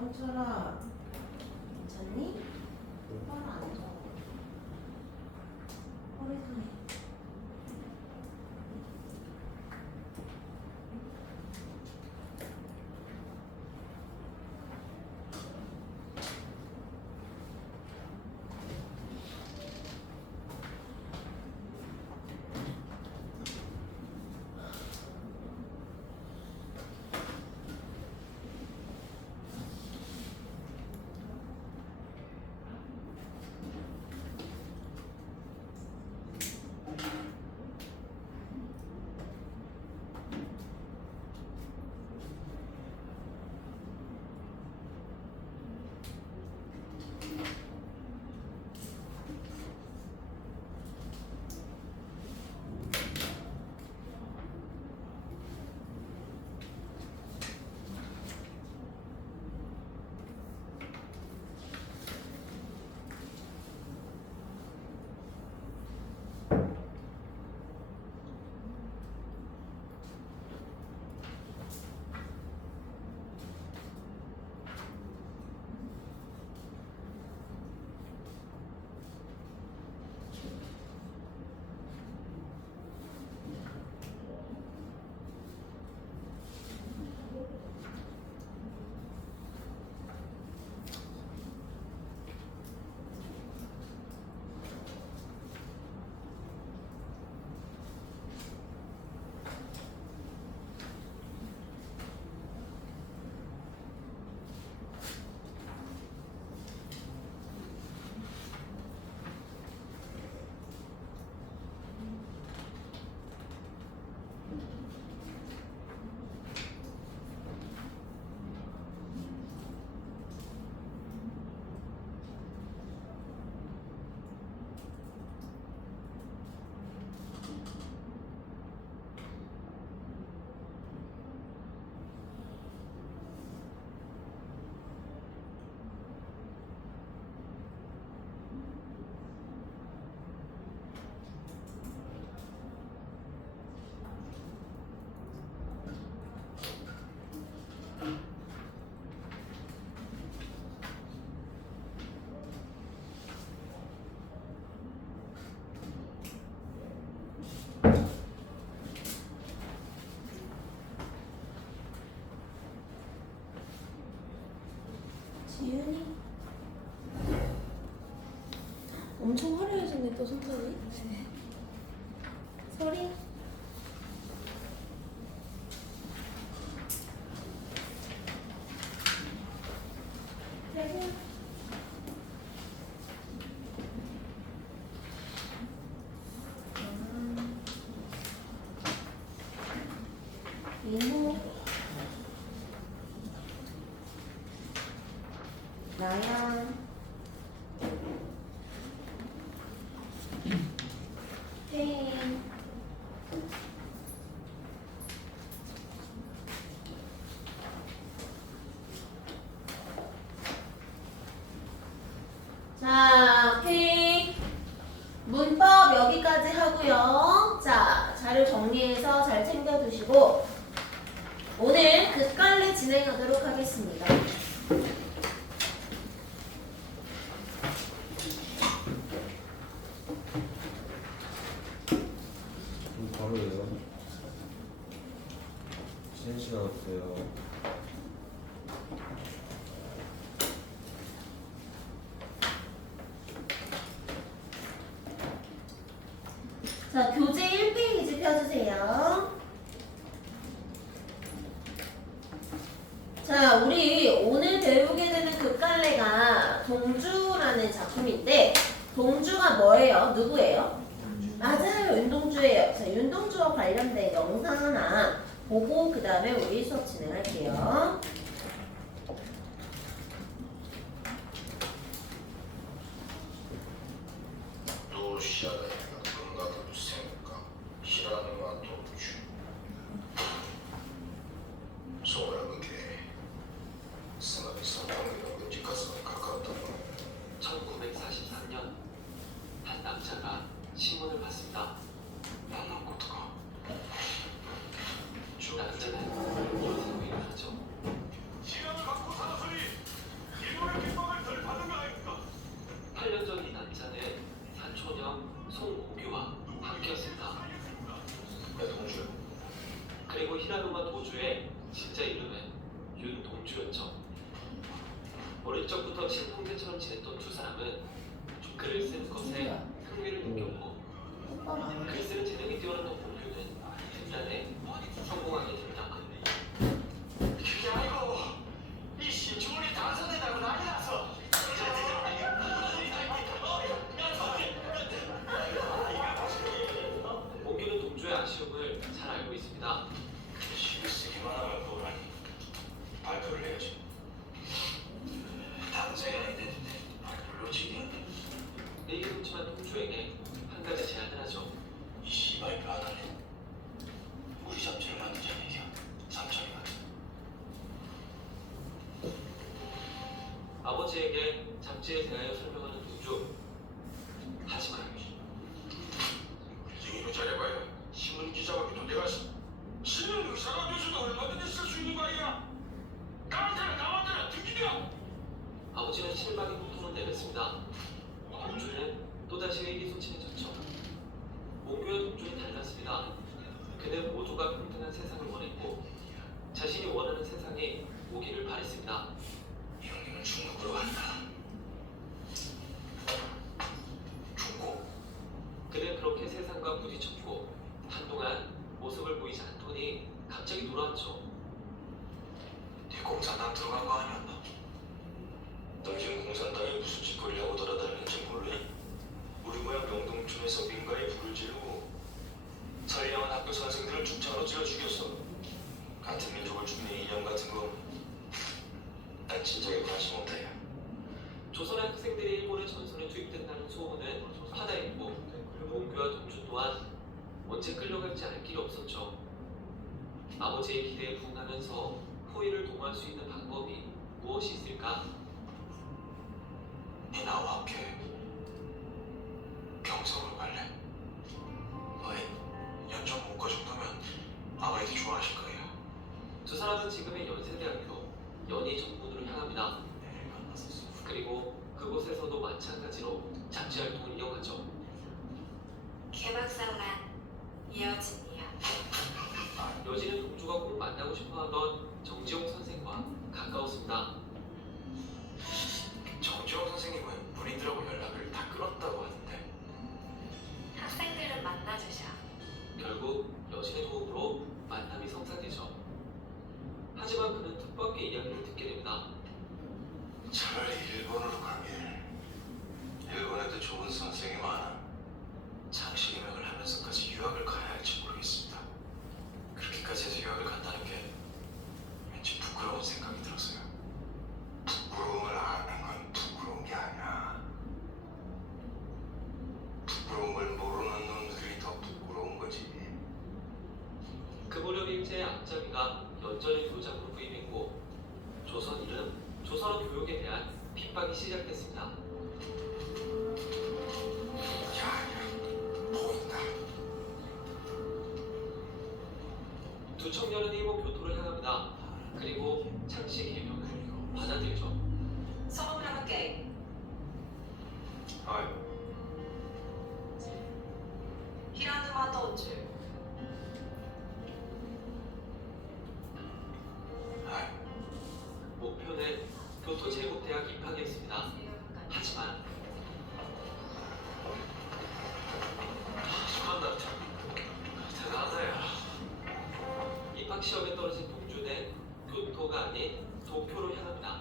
상철아, 괜찮니? 똑바로 앉아. 허리 상해. 지윤이 엄청 화려해졌네 또 손톱이. 소리. 민호. 나야. 혜인. 자, 오케이. 문법 여기까지 하고요. 자, 자료 정리해서 잘 챙겨두시고 오늘 끝갈래 진행하도록 하겠습니다. 바로 해요. 쉬는 시간 없어요. 자, 교재 1페이지 펴주세요. 자, 우리 오늘 배우게 되는 끝갈래가 동주라는 작품인데 동주가 뭐예요? 누구예요? 맞아요. 윤동주예요. 자, 윤동주와 관련된 영상 하나 보고 그 다음에 우리 수업 진행할게요. 루시아가 건강을 생각, 희라는와 동주, 소라그게 생각이 성공이라고 끔찍가서 가까웠던 거. 1943년 한 남자가 신문을 봤습니다. 만난 것도가 남자는 요새로 일어나죠. 시간을 갖고 살았으니 인물의 핍박을 덜 받은 거 아닙니까? 8년 전 이 남자는 사촌형 송오규와 함께였습니다. 내 동주, 그리고 히라노마 도주의 진짜 이름은 윤동주였죠. 어릴 적부터 친형제처럼 지냈던 두 사람은 글을 쓰는 것에 흥미를 느꼈고 글 쓰는 재능이 뛰어난 오규는 등단에 성공하게 됩니다. 그게 아니고 이 신주문이 당선된다고 난리 났어. 오규는 동주의 아쉬움을 잘 알고 있습니다. 시를 쓰기만 하면 뭐라니. 발표를 해야지. 당선이 아닌데 발표를 지금 내게 그렇지만 동주에게 한 가지 제안을 하죠. 이 시발표 안 하네. 우리 잡지를 만들자는 얘기야. 삼천이가. 아버지에게 잡지에 대하여 설명하는 동주. 하지만 이거 잘해봐요. 신문 기자가 내가 신문 의사가 돼서도 얼마든지 쓸 수 있는 거 아니야? 나한테는 등기돼요. 아버지는 실망의 호통을 내뱉습니다. 동주는 또다시 의기소침해졌죠. 몽규와 동주는 달랐습니다. 그는 모두가 평등한 세상을 원했고 자신이 원하는 세상에 오기를 바랬습니다. 형님은 중국으로 간다. 중국? 그는 그렇게 세상과 부딪혔고 한동안 모습을 보이지 않더니 갑자기 돌아왔죠. 네 공산당 들어간 거 아니었나? 당신 공산당이 무슨 짓거리를 하고 돌아다니는지 모르니? 우리 고향 명동촌에서 민가에 불을 지르고 선량한 학교 선생들을 죽창으로 찔러 죽였어. 같은 민족을 죽이는 이념 같은 거 난 진작에 관심 없다. 조선의 학생들이 일본의 전선에 투입된다는 소문은 화다했고 몽규와 동주 또한 언제 끌려갈지 알 길이 없었죠. 아버지의 기대에 부응하면서 호의를 도모할 수 있는 방법이 무엇이 있을까? 네 나와 함께 경성으로 갈래? 너희 연정 문과 정도면 아버지도 좋아하실 거예요. 두 사람은 지금의 연세대학교 연희정문으로 향합니다. 그리고 그곳에서도 마찬가지로 잡지 활동을 이어가죠. 개박살난 이어진이야. 여진은 동주가 꼭 만나고 싶어하던 정지용 선생과 가까웠습니다. 정지영 선생님은 본인들하고 연락을 다 끊었다고 하던데. 학생들은 만나주셔. 결국 여신의 도움으로 만남이 성사되죠. 하지만 그는 뜻밖의 이야기를 듣게 됩니다. 차라리 일본으로 가길. 일본에도 좋은 선생이 많아. 장식임역을 하면서까지 유학을 가야 할지 모르겠습니다. 그렇게까지 해서 유학을 간다는 게 왠지 부끄러운 생각이 들었어요. 부끄러움을 아는 건 부끄러운 게 아니야. 부끄러움을 모르는 놈들이 더 부끄러운 거지. 그 무렵 일제의 앞잡이가 연전의 교장으로 부임했고 조선 이름 조선어 교육에 대한 핍박이 시작됐습니다. 야, 보인다. 두 청년은 일본 교토를 향합니다. 그리고 창씨 개명을 받아들이죠. 소문 하는 게임. 아유, 히라누마 도주. 아유. 목표는 교토 제국대학 입학이었습니다. 하지만 정말 대단하다, 야. 입학 시험에 떨어진 동주는 교토가 아닌 도쿄로 향합니다.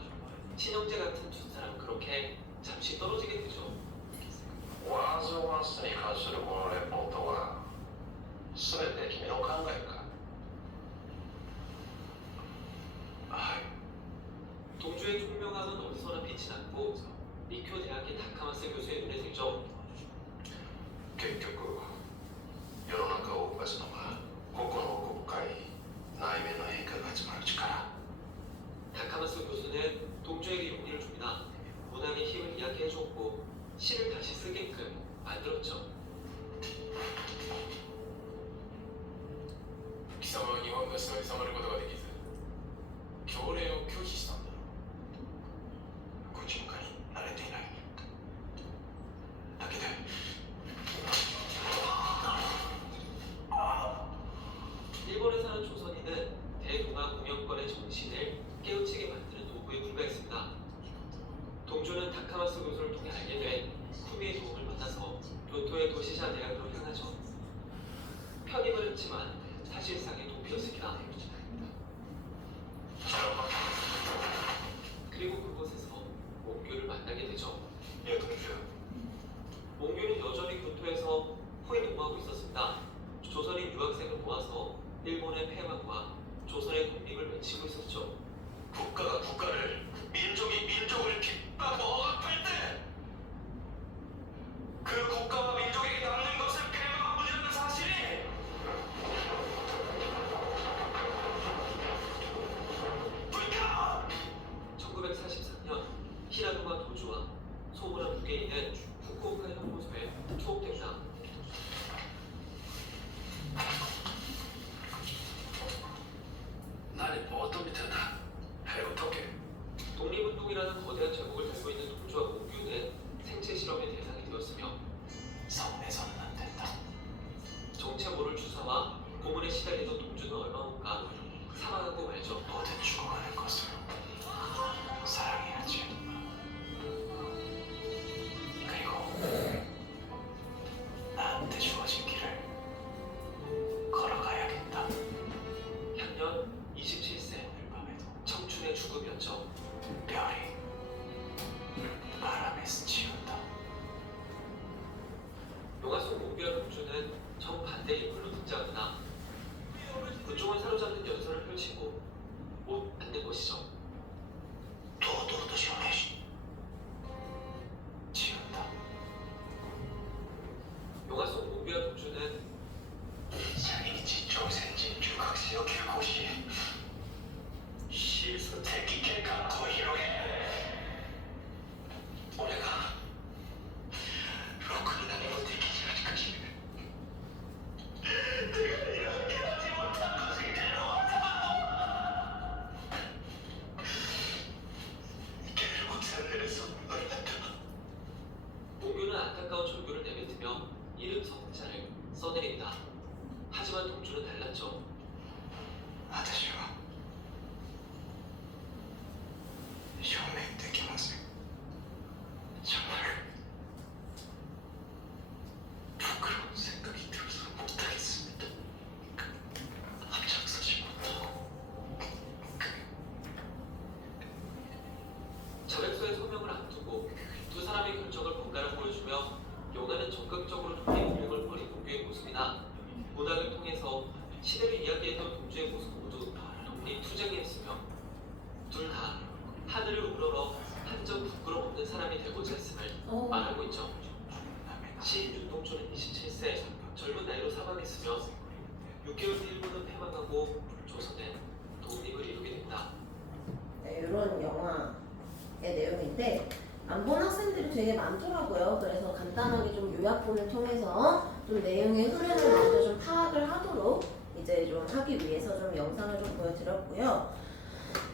친형제 같은 두 사람 그렇게 잠시 떨어지게 되죠. ワーズ・ワンスに関するこのレポートは全て君の考えか。はい。 동주의 총명함은 어디서나 빛이 났고 리쿄 대학의 다카마스 교수의 눈에 들죠. 結局世の中を動かすのが個々の国会内面の変化が集まる力。 다카마스 교수는 동주에게 용기를 줍니다. 문학의 힘을 이야기해줬고 시를 다시 쓰게끔 만들었죠. 貴様は日本の下に収まることができず教令を拒否したんだろう。ご人家に慣れていないだけで。 일본에 사는 조선인은 대동아 공영권의 정신을 깨우치게 만드는 도구에 불과했습니다. 동주는 다카마스 교수를 통해 알게 된 쿠미의 도움을 받아서 교토의 도시샤 대학으로 향하죠. 편입을 했지만 사실상의 도피였습니다. 그리고 그곳에서 몽규를 만나게 되죠. 예, 동주야. 몽규는 여전히 교토에서 후에 근무하고 있었습니다. 조선인 유학생을 모아서 일본의 패망과 조선의 독립을 외치고 있었죠. 국가가 국가를, 민족이 민족을 핍박하고 억압할 때 그 국가와 민족에게 남는 것은 패망뿐이라는 사실이 불가! 1943년 히라노마 도주와 소무라 무게이는 후쿠오카 형무소에 투옥됩니다. 나를 어떻게다 해로토게. 독립운동이라는 거대한 제목을 달고 있는 동주와 몽규는 생체 실험의 대상이 되었으며 성내서는 안 된다. 정체모를 주사와 고문에 시달리던 동주는 얼마 못 가 사망하고 말죠. 모든 죽어가는 것을 사랑해야지. 그리고 나한테 주어진 길을 걸어가야겠다. 향년 27세 오늘 밤에도 청춘의 죽음이었죠. 별이 바람에 스치운다. 영화 속 몽규와 동주는 정반대 인물로 등장합니다. 군중을 사로잡는 연설을 펼치고 못 앉는 것이죠. 도도도 시원해. 지운다. 영화 속 몽규와 동주는 자기니치 조센진 중학생 교고시 실수 대기계가 고히로게 올해가 로크니 나니 못 되기지 아직까지 내가 이렇게 하지 못한 것을 괴로워서 괴로워 적극적으로 독립운동을 벌인 동주의 모습이나 문학을 통해서 시대를 이야기했던 동주의 모습 모두 독립투쟁이었으며 둘 다 하늘을 우러러 한 점 부끄럼 없는 사람이 되고자 했음을 말하고 있죠. 시인 윤동주는 27세 젊은 나이로 사망했으며 6개월 뒤 일본은 패망하고 조선은 독립을 이루게 된다. 네, 이런 영화의 내용인데 안 본 학생들이 되게 많더라고요. 그래서 간단하게 좀 요약본을 통해서 좀 내용의 흐름을 먼저 좀 파악을 하도록 이제 좀 하기 위해서 좀 영상을 좀 보여드렸고요.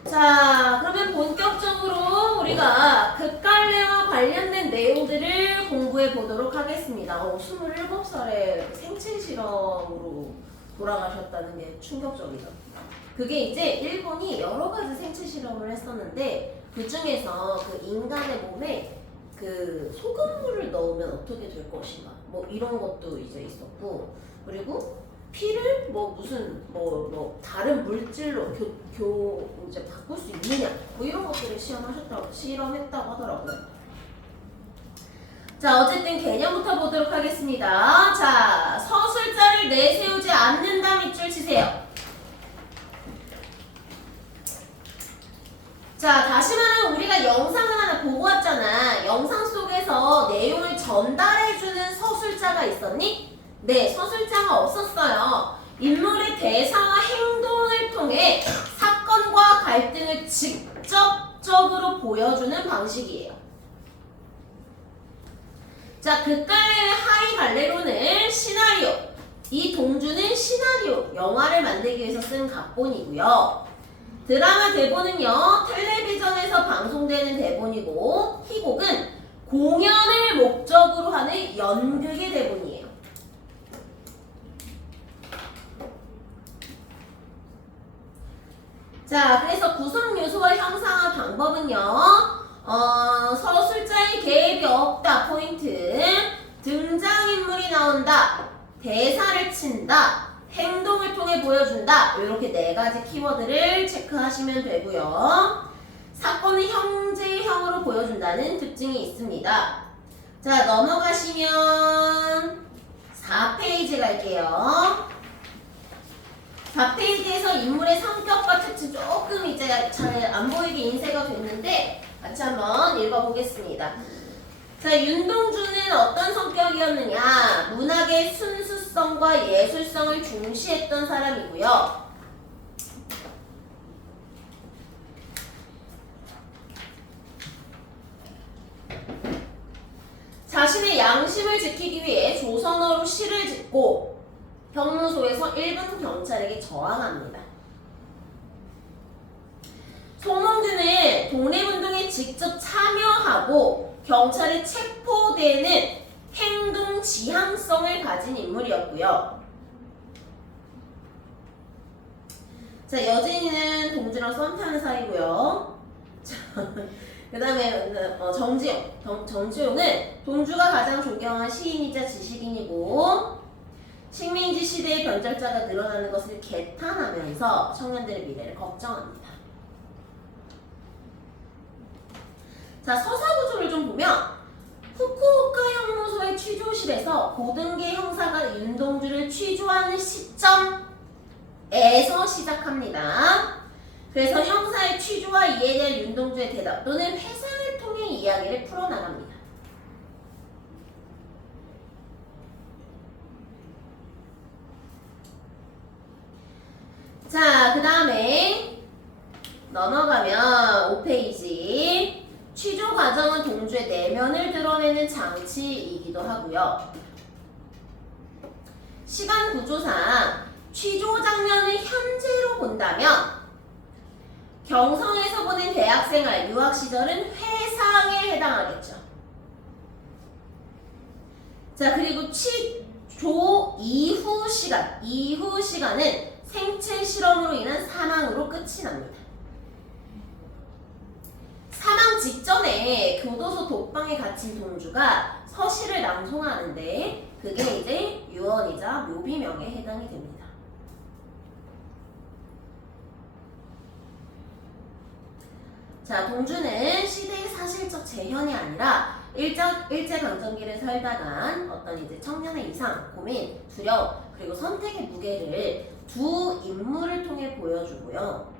자, 그러면 본격적으로 우리가 극갈래와 관련된 내용들을 공부해 보도록 하겠습니다. 27살에 생체 실험으로 돌아가셨다는 게 충격적이다. 그게 이제 일본이 여러 가지 생체 실험을 했었는데 그 중에서 그 인간의 몸에 그 소금물을 넣으면 어떻게 될 것인가 뭐 이런 것도 이제 있었고, 그리고 피를 뭐 무슨 뭐 다른 물질로 이제 바꿀 수 있느냐 뭐 이런 것들을 실험했다고 하더라고요. 자, 어쨌든 개념부터 보도록 하겠습니다. 자, 서술자를 내세우지 않는다 밑줄 치세요. 자, 다시 말하면 우리가 영상을 하나 보고 왔잖아. 영상 속에서 내용을 전달해주는 서술자가 있었니? 네, 서술자가 없었어요. 인물의 대사와 행동을 통해 사건과 갈등을 직접적으로 보여주는 방식이에요. 자, 극갈래의 하이 갈래로는 시나리오. 이 동주는 시나리오, 영화를 만들기 위해서 쓴 각본이고요. 드라마 대본은요, 텔레비전에서 방송되는 대본이고, 희곡은 공연을 목적으로 하는 연극의 대본이에요. 자, 그래서 구성 요소와 형상화 방법은요, 서술자의 개입이 없다, 포인트. 등장인물이 나온다, 대사를 친다, 행동을 통해 보여준다. 이렇게 4가지 키워드를 체크하시면 되고요. 사건을 형제형으로 보여준다는 특징이 있습니다. 자, 넘어가시면 4페이지 갈게요. 4페이지에서 인물의 성격과 특징 조금 이제 잘 안 보이게 인쇄가 됐는데 같이 한번 읽어보겠습니다. 자, 윤동주는 어떤 성격이었느냐? 문학의 순수성과 예술성을 중시했던 사람이고요. 자신의 양심을 지키기 위해 조선어로 시를 짓고 형무소에서 일본 경찰에게 저항합니다. 송몽주는 독립운동에 직접 참여하고 경찰에 체포되는 행동 지향성을 가진 인물이었고요. 자, 여진이는 동주랑 썸 타는 사이고요. 그 다음에 정지용. 정지용은 동주가 가장 존경한 시인이자 지식인이고, 식민지 시대의 변절자가 늘어나는 것을 개탄하면서 청년들의 미래를 걱정합니다. 자, 서사 구조를 좀 보면 후쿠오카 형무소의 취조실에서 고등계 형사가 윤동주를 취조하는 시점에서 시작합니다. 그래서 형사의 취조와 이에 대한 윤동주의 대답 또는 회상을 통해 이야기를 풀어나갑니다. 자, 그 다음에 넘어가면 5페이지. 취조 과정은 동주의 내면을 드러내는 장치이기도 하고요. 시간 구조상 취조 장면을 현재로 본다면 경성에서 보낸 대학생활, 유학 시절은 회상에 해당하겠죠. 자, 그리고 취조 이후 시간은 생체 실험으로 인한 사망으로 끝이 납니다. 사망 직전에 교도소 독방에 갇힌 동주가 서시를 낭송하는데 그게 이제 유언이자 묘비명에 해당이 됩니다. 자, 동주는 시대의 사실적 재현이 아니라 일제강점기를 살다간 어떤 이제 청년의 이상, 고민, 두려움, 그리고 선택의 무게를 두 인물을 통해 보여주고요.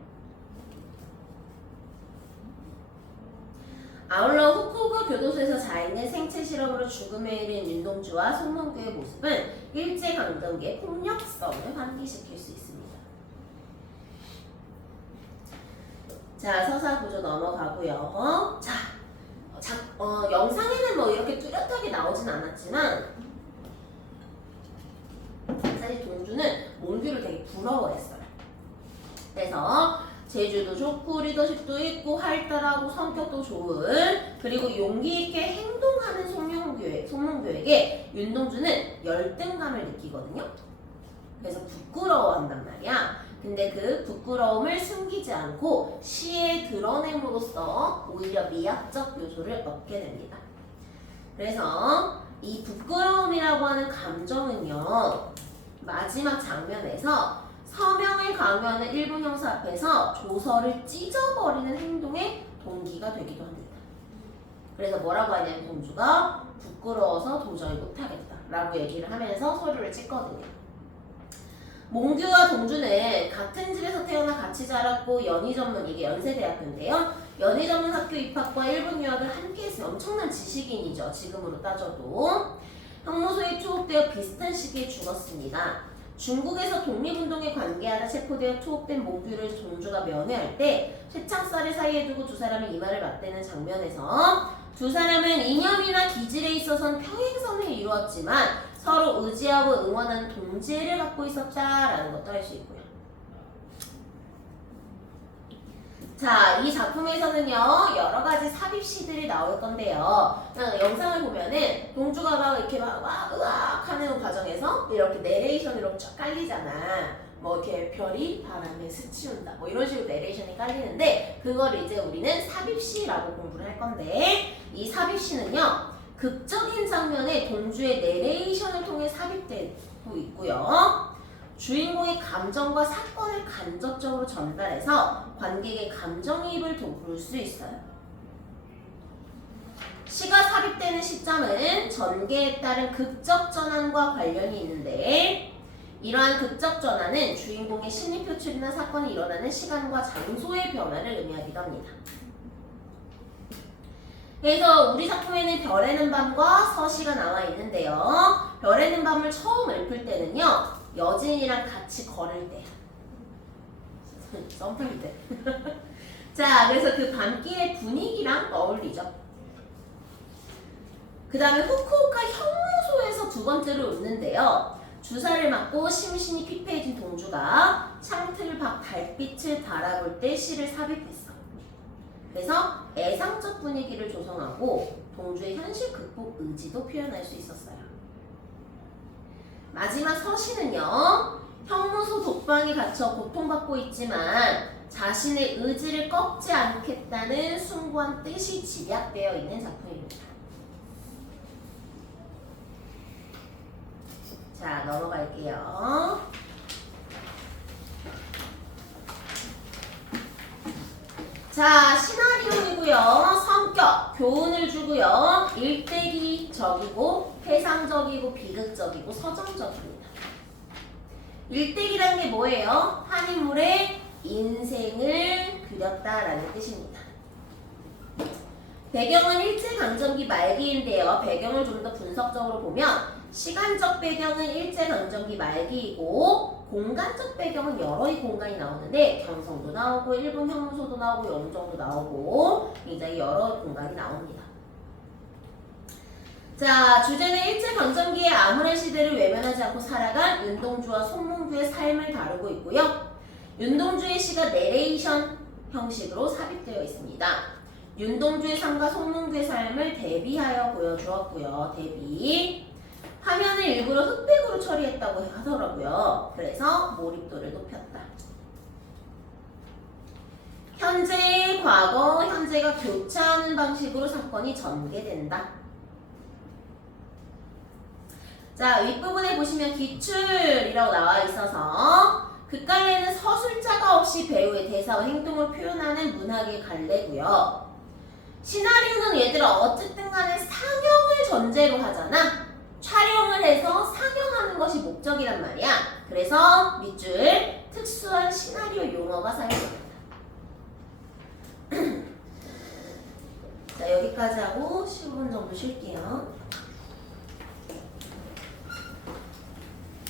아울러 후쿠오카 교도소에서 자인의 생체 실험으로 죽음에 이른 윤동주와 송몽규의 모습은 일제강점기의 폭력성을 환기시킬 수 있습니다. 자, 서사 구조 넘어가고요. 영상에는 뭐 이렇게 뚜렷하게 나오진 않았지만 사실 동주는 몽규를 되게 부러워했어요. 그래서 재주도 좋고 리더십도 있고 활달하고 성격도 좋은, 그리고 용기 있게 행동하는 송몽규에게 윤동주는 열등감을 느끼거든요. 그래서 부끄러워한단 말이야. 근데 그 부끄러움을 숨기지 않고 시에 드러냄으로써 오히려 미학적 요소를 얻게 됩니다. 그래서 이 부끄러움이라고 하는 감정은요, 마지막 장면에서 서명을 강요하는 일본 형사 앞에서 조서를 찢어버리는 행동의 동기가 되기도 합니다. 그래서 뭐라고 하냐면 동주가 부끄러워서 도저히 못하겠다 라고 얘기를 하면서 서류를 찢거든요. 몽규와 동주는 같은 집에서 태어나 같이 자랐고 연희전문, 이게 연세대학교인데요. 연희전문학교 입학과 일본 유학을 함께 했으면 엄청난 지식인이죠. 지금으로 따져도. 형무소에 투옥되어 비슷한 시기에 죽었습니다. 중국에서 독립운동에 관계하다 체포되어 투옥된 몽규를 동주가 면회할 때 쇠창살을 사이에 두고 두 사람의 이마를 맞대는 장면에서 두 사람은 이념이나 기질에 있어서는 평행선을 이루었지만 서로 의지하고 응원하는 동지애를 갖고 있었다라는 것도 알 수 있고요. 자, 이 작품에서는요, 여러 가지 삽입시들이 나올 건데요. 영상을 보면은 동주가 막 이렇게 막 으악 하는 과정에서 이렇게 내레이션으로 쫙 깔리잖아. 뭐 이렇게 별이 바람에 스치운다. 뭐 이런 식으로 내레이션이 깔리는데, 그거를 이제 우리는 삽입시라고 공부를 할 건데, 이 삽입시는요, 극적인 장면에 동주의 내레이션을 통해 삽입되고 있고요. 주인공의 감정과 사건을 간접적으로 전달해서 관객의 감정이입을 도울 수 있어요. 시가 삽입되는 시점은 전개에 따른 극적 전환과 관련이 있는데, 이러한 극적 전환은 주인공의 심리 표출이나 사건이 일어나는 시간과 장소의 변화를 의미하기도 합니다. 그래서 우리 작품에는 별에는 밤과 서시가 나와 있는데요. 별에는 밤을 처음 읊을 때는요, 여진이랑 같이 걸을 때, 썸 탈 때. 자, 그래서 그 밤길의 분위기랑 어울리죠. 그 다음에 후쿠오카 형무소에서 두 번째로 읊는데요. 주사를 맞고 심신이 피폐해진 동주가 창틀 밖 달빛을 바라볼 때 시를 삽입했어. 그래서 애상적 분위기를 조성하고 동주의 현실 극복 의지도 표현할 수 있었어요. 마지막 서시는요, 형무소 독방에 갇혀 고통받고 있지만 자신의 의지를 꺾지 않겠다는 숭고한 뜻이 집약되어 있는 작품입니다. 자, 넘어갈게요. 자, 시나리오이고요. 성격, 교훈을 주고요. 일대기적이고 회상적이고 비극적이고 서정적입니다. 일대기라는 게 뭐예요? 한 인물의 인생을 그렸다라는 뜻입니다. 배경은 일제강점기 말기인데요. 배경을 좀 더 분석적으로 보면 시간적 배경은 일제강점기 말기이고 공간적 배경은 여러의 공간이 나오는데 경성도 나오고 일본 형무소도 나오고 영정도 나오고 굉장히 여러 공간이 나옵니다. 자, 주제는 일제강점기의 암울한 시대를 외면하지 않고 살아간 윤동주와 송몽규의 삶을 다루고 있고요. 윤동주의 시가 내레이션 형식으로 삽입되어 있습니다. 윤동주의 삶과 송몽규의 삶을 대비하여 보여주었고요. 대비. 화면을 일부러 흑백으로 처리했다고 하더라고요. 그래서 몰입도를 높였다. 현재, 과거, 현재가 교차하는 방식으로 사건이 전개된다. 자, 윗부분에 보시면 기출이라고 나와 있어서 그 갈래는 서술자가 없이 배우의 대사와 행동을 표현하는 문학의 갈래고요. 시나리오는 얘들아 어쨌든 간에 상영을 전제로 하잖아. 촬영을 해서 상영하는 것이 목적이란 말이야. 그래서 밑줄 특수한 시나리오 용어가 사용됩니다. 자, 여기까지 하고 15분 정도 쉴게요.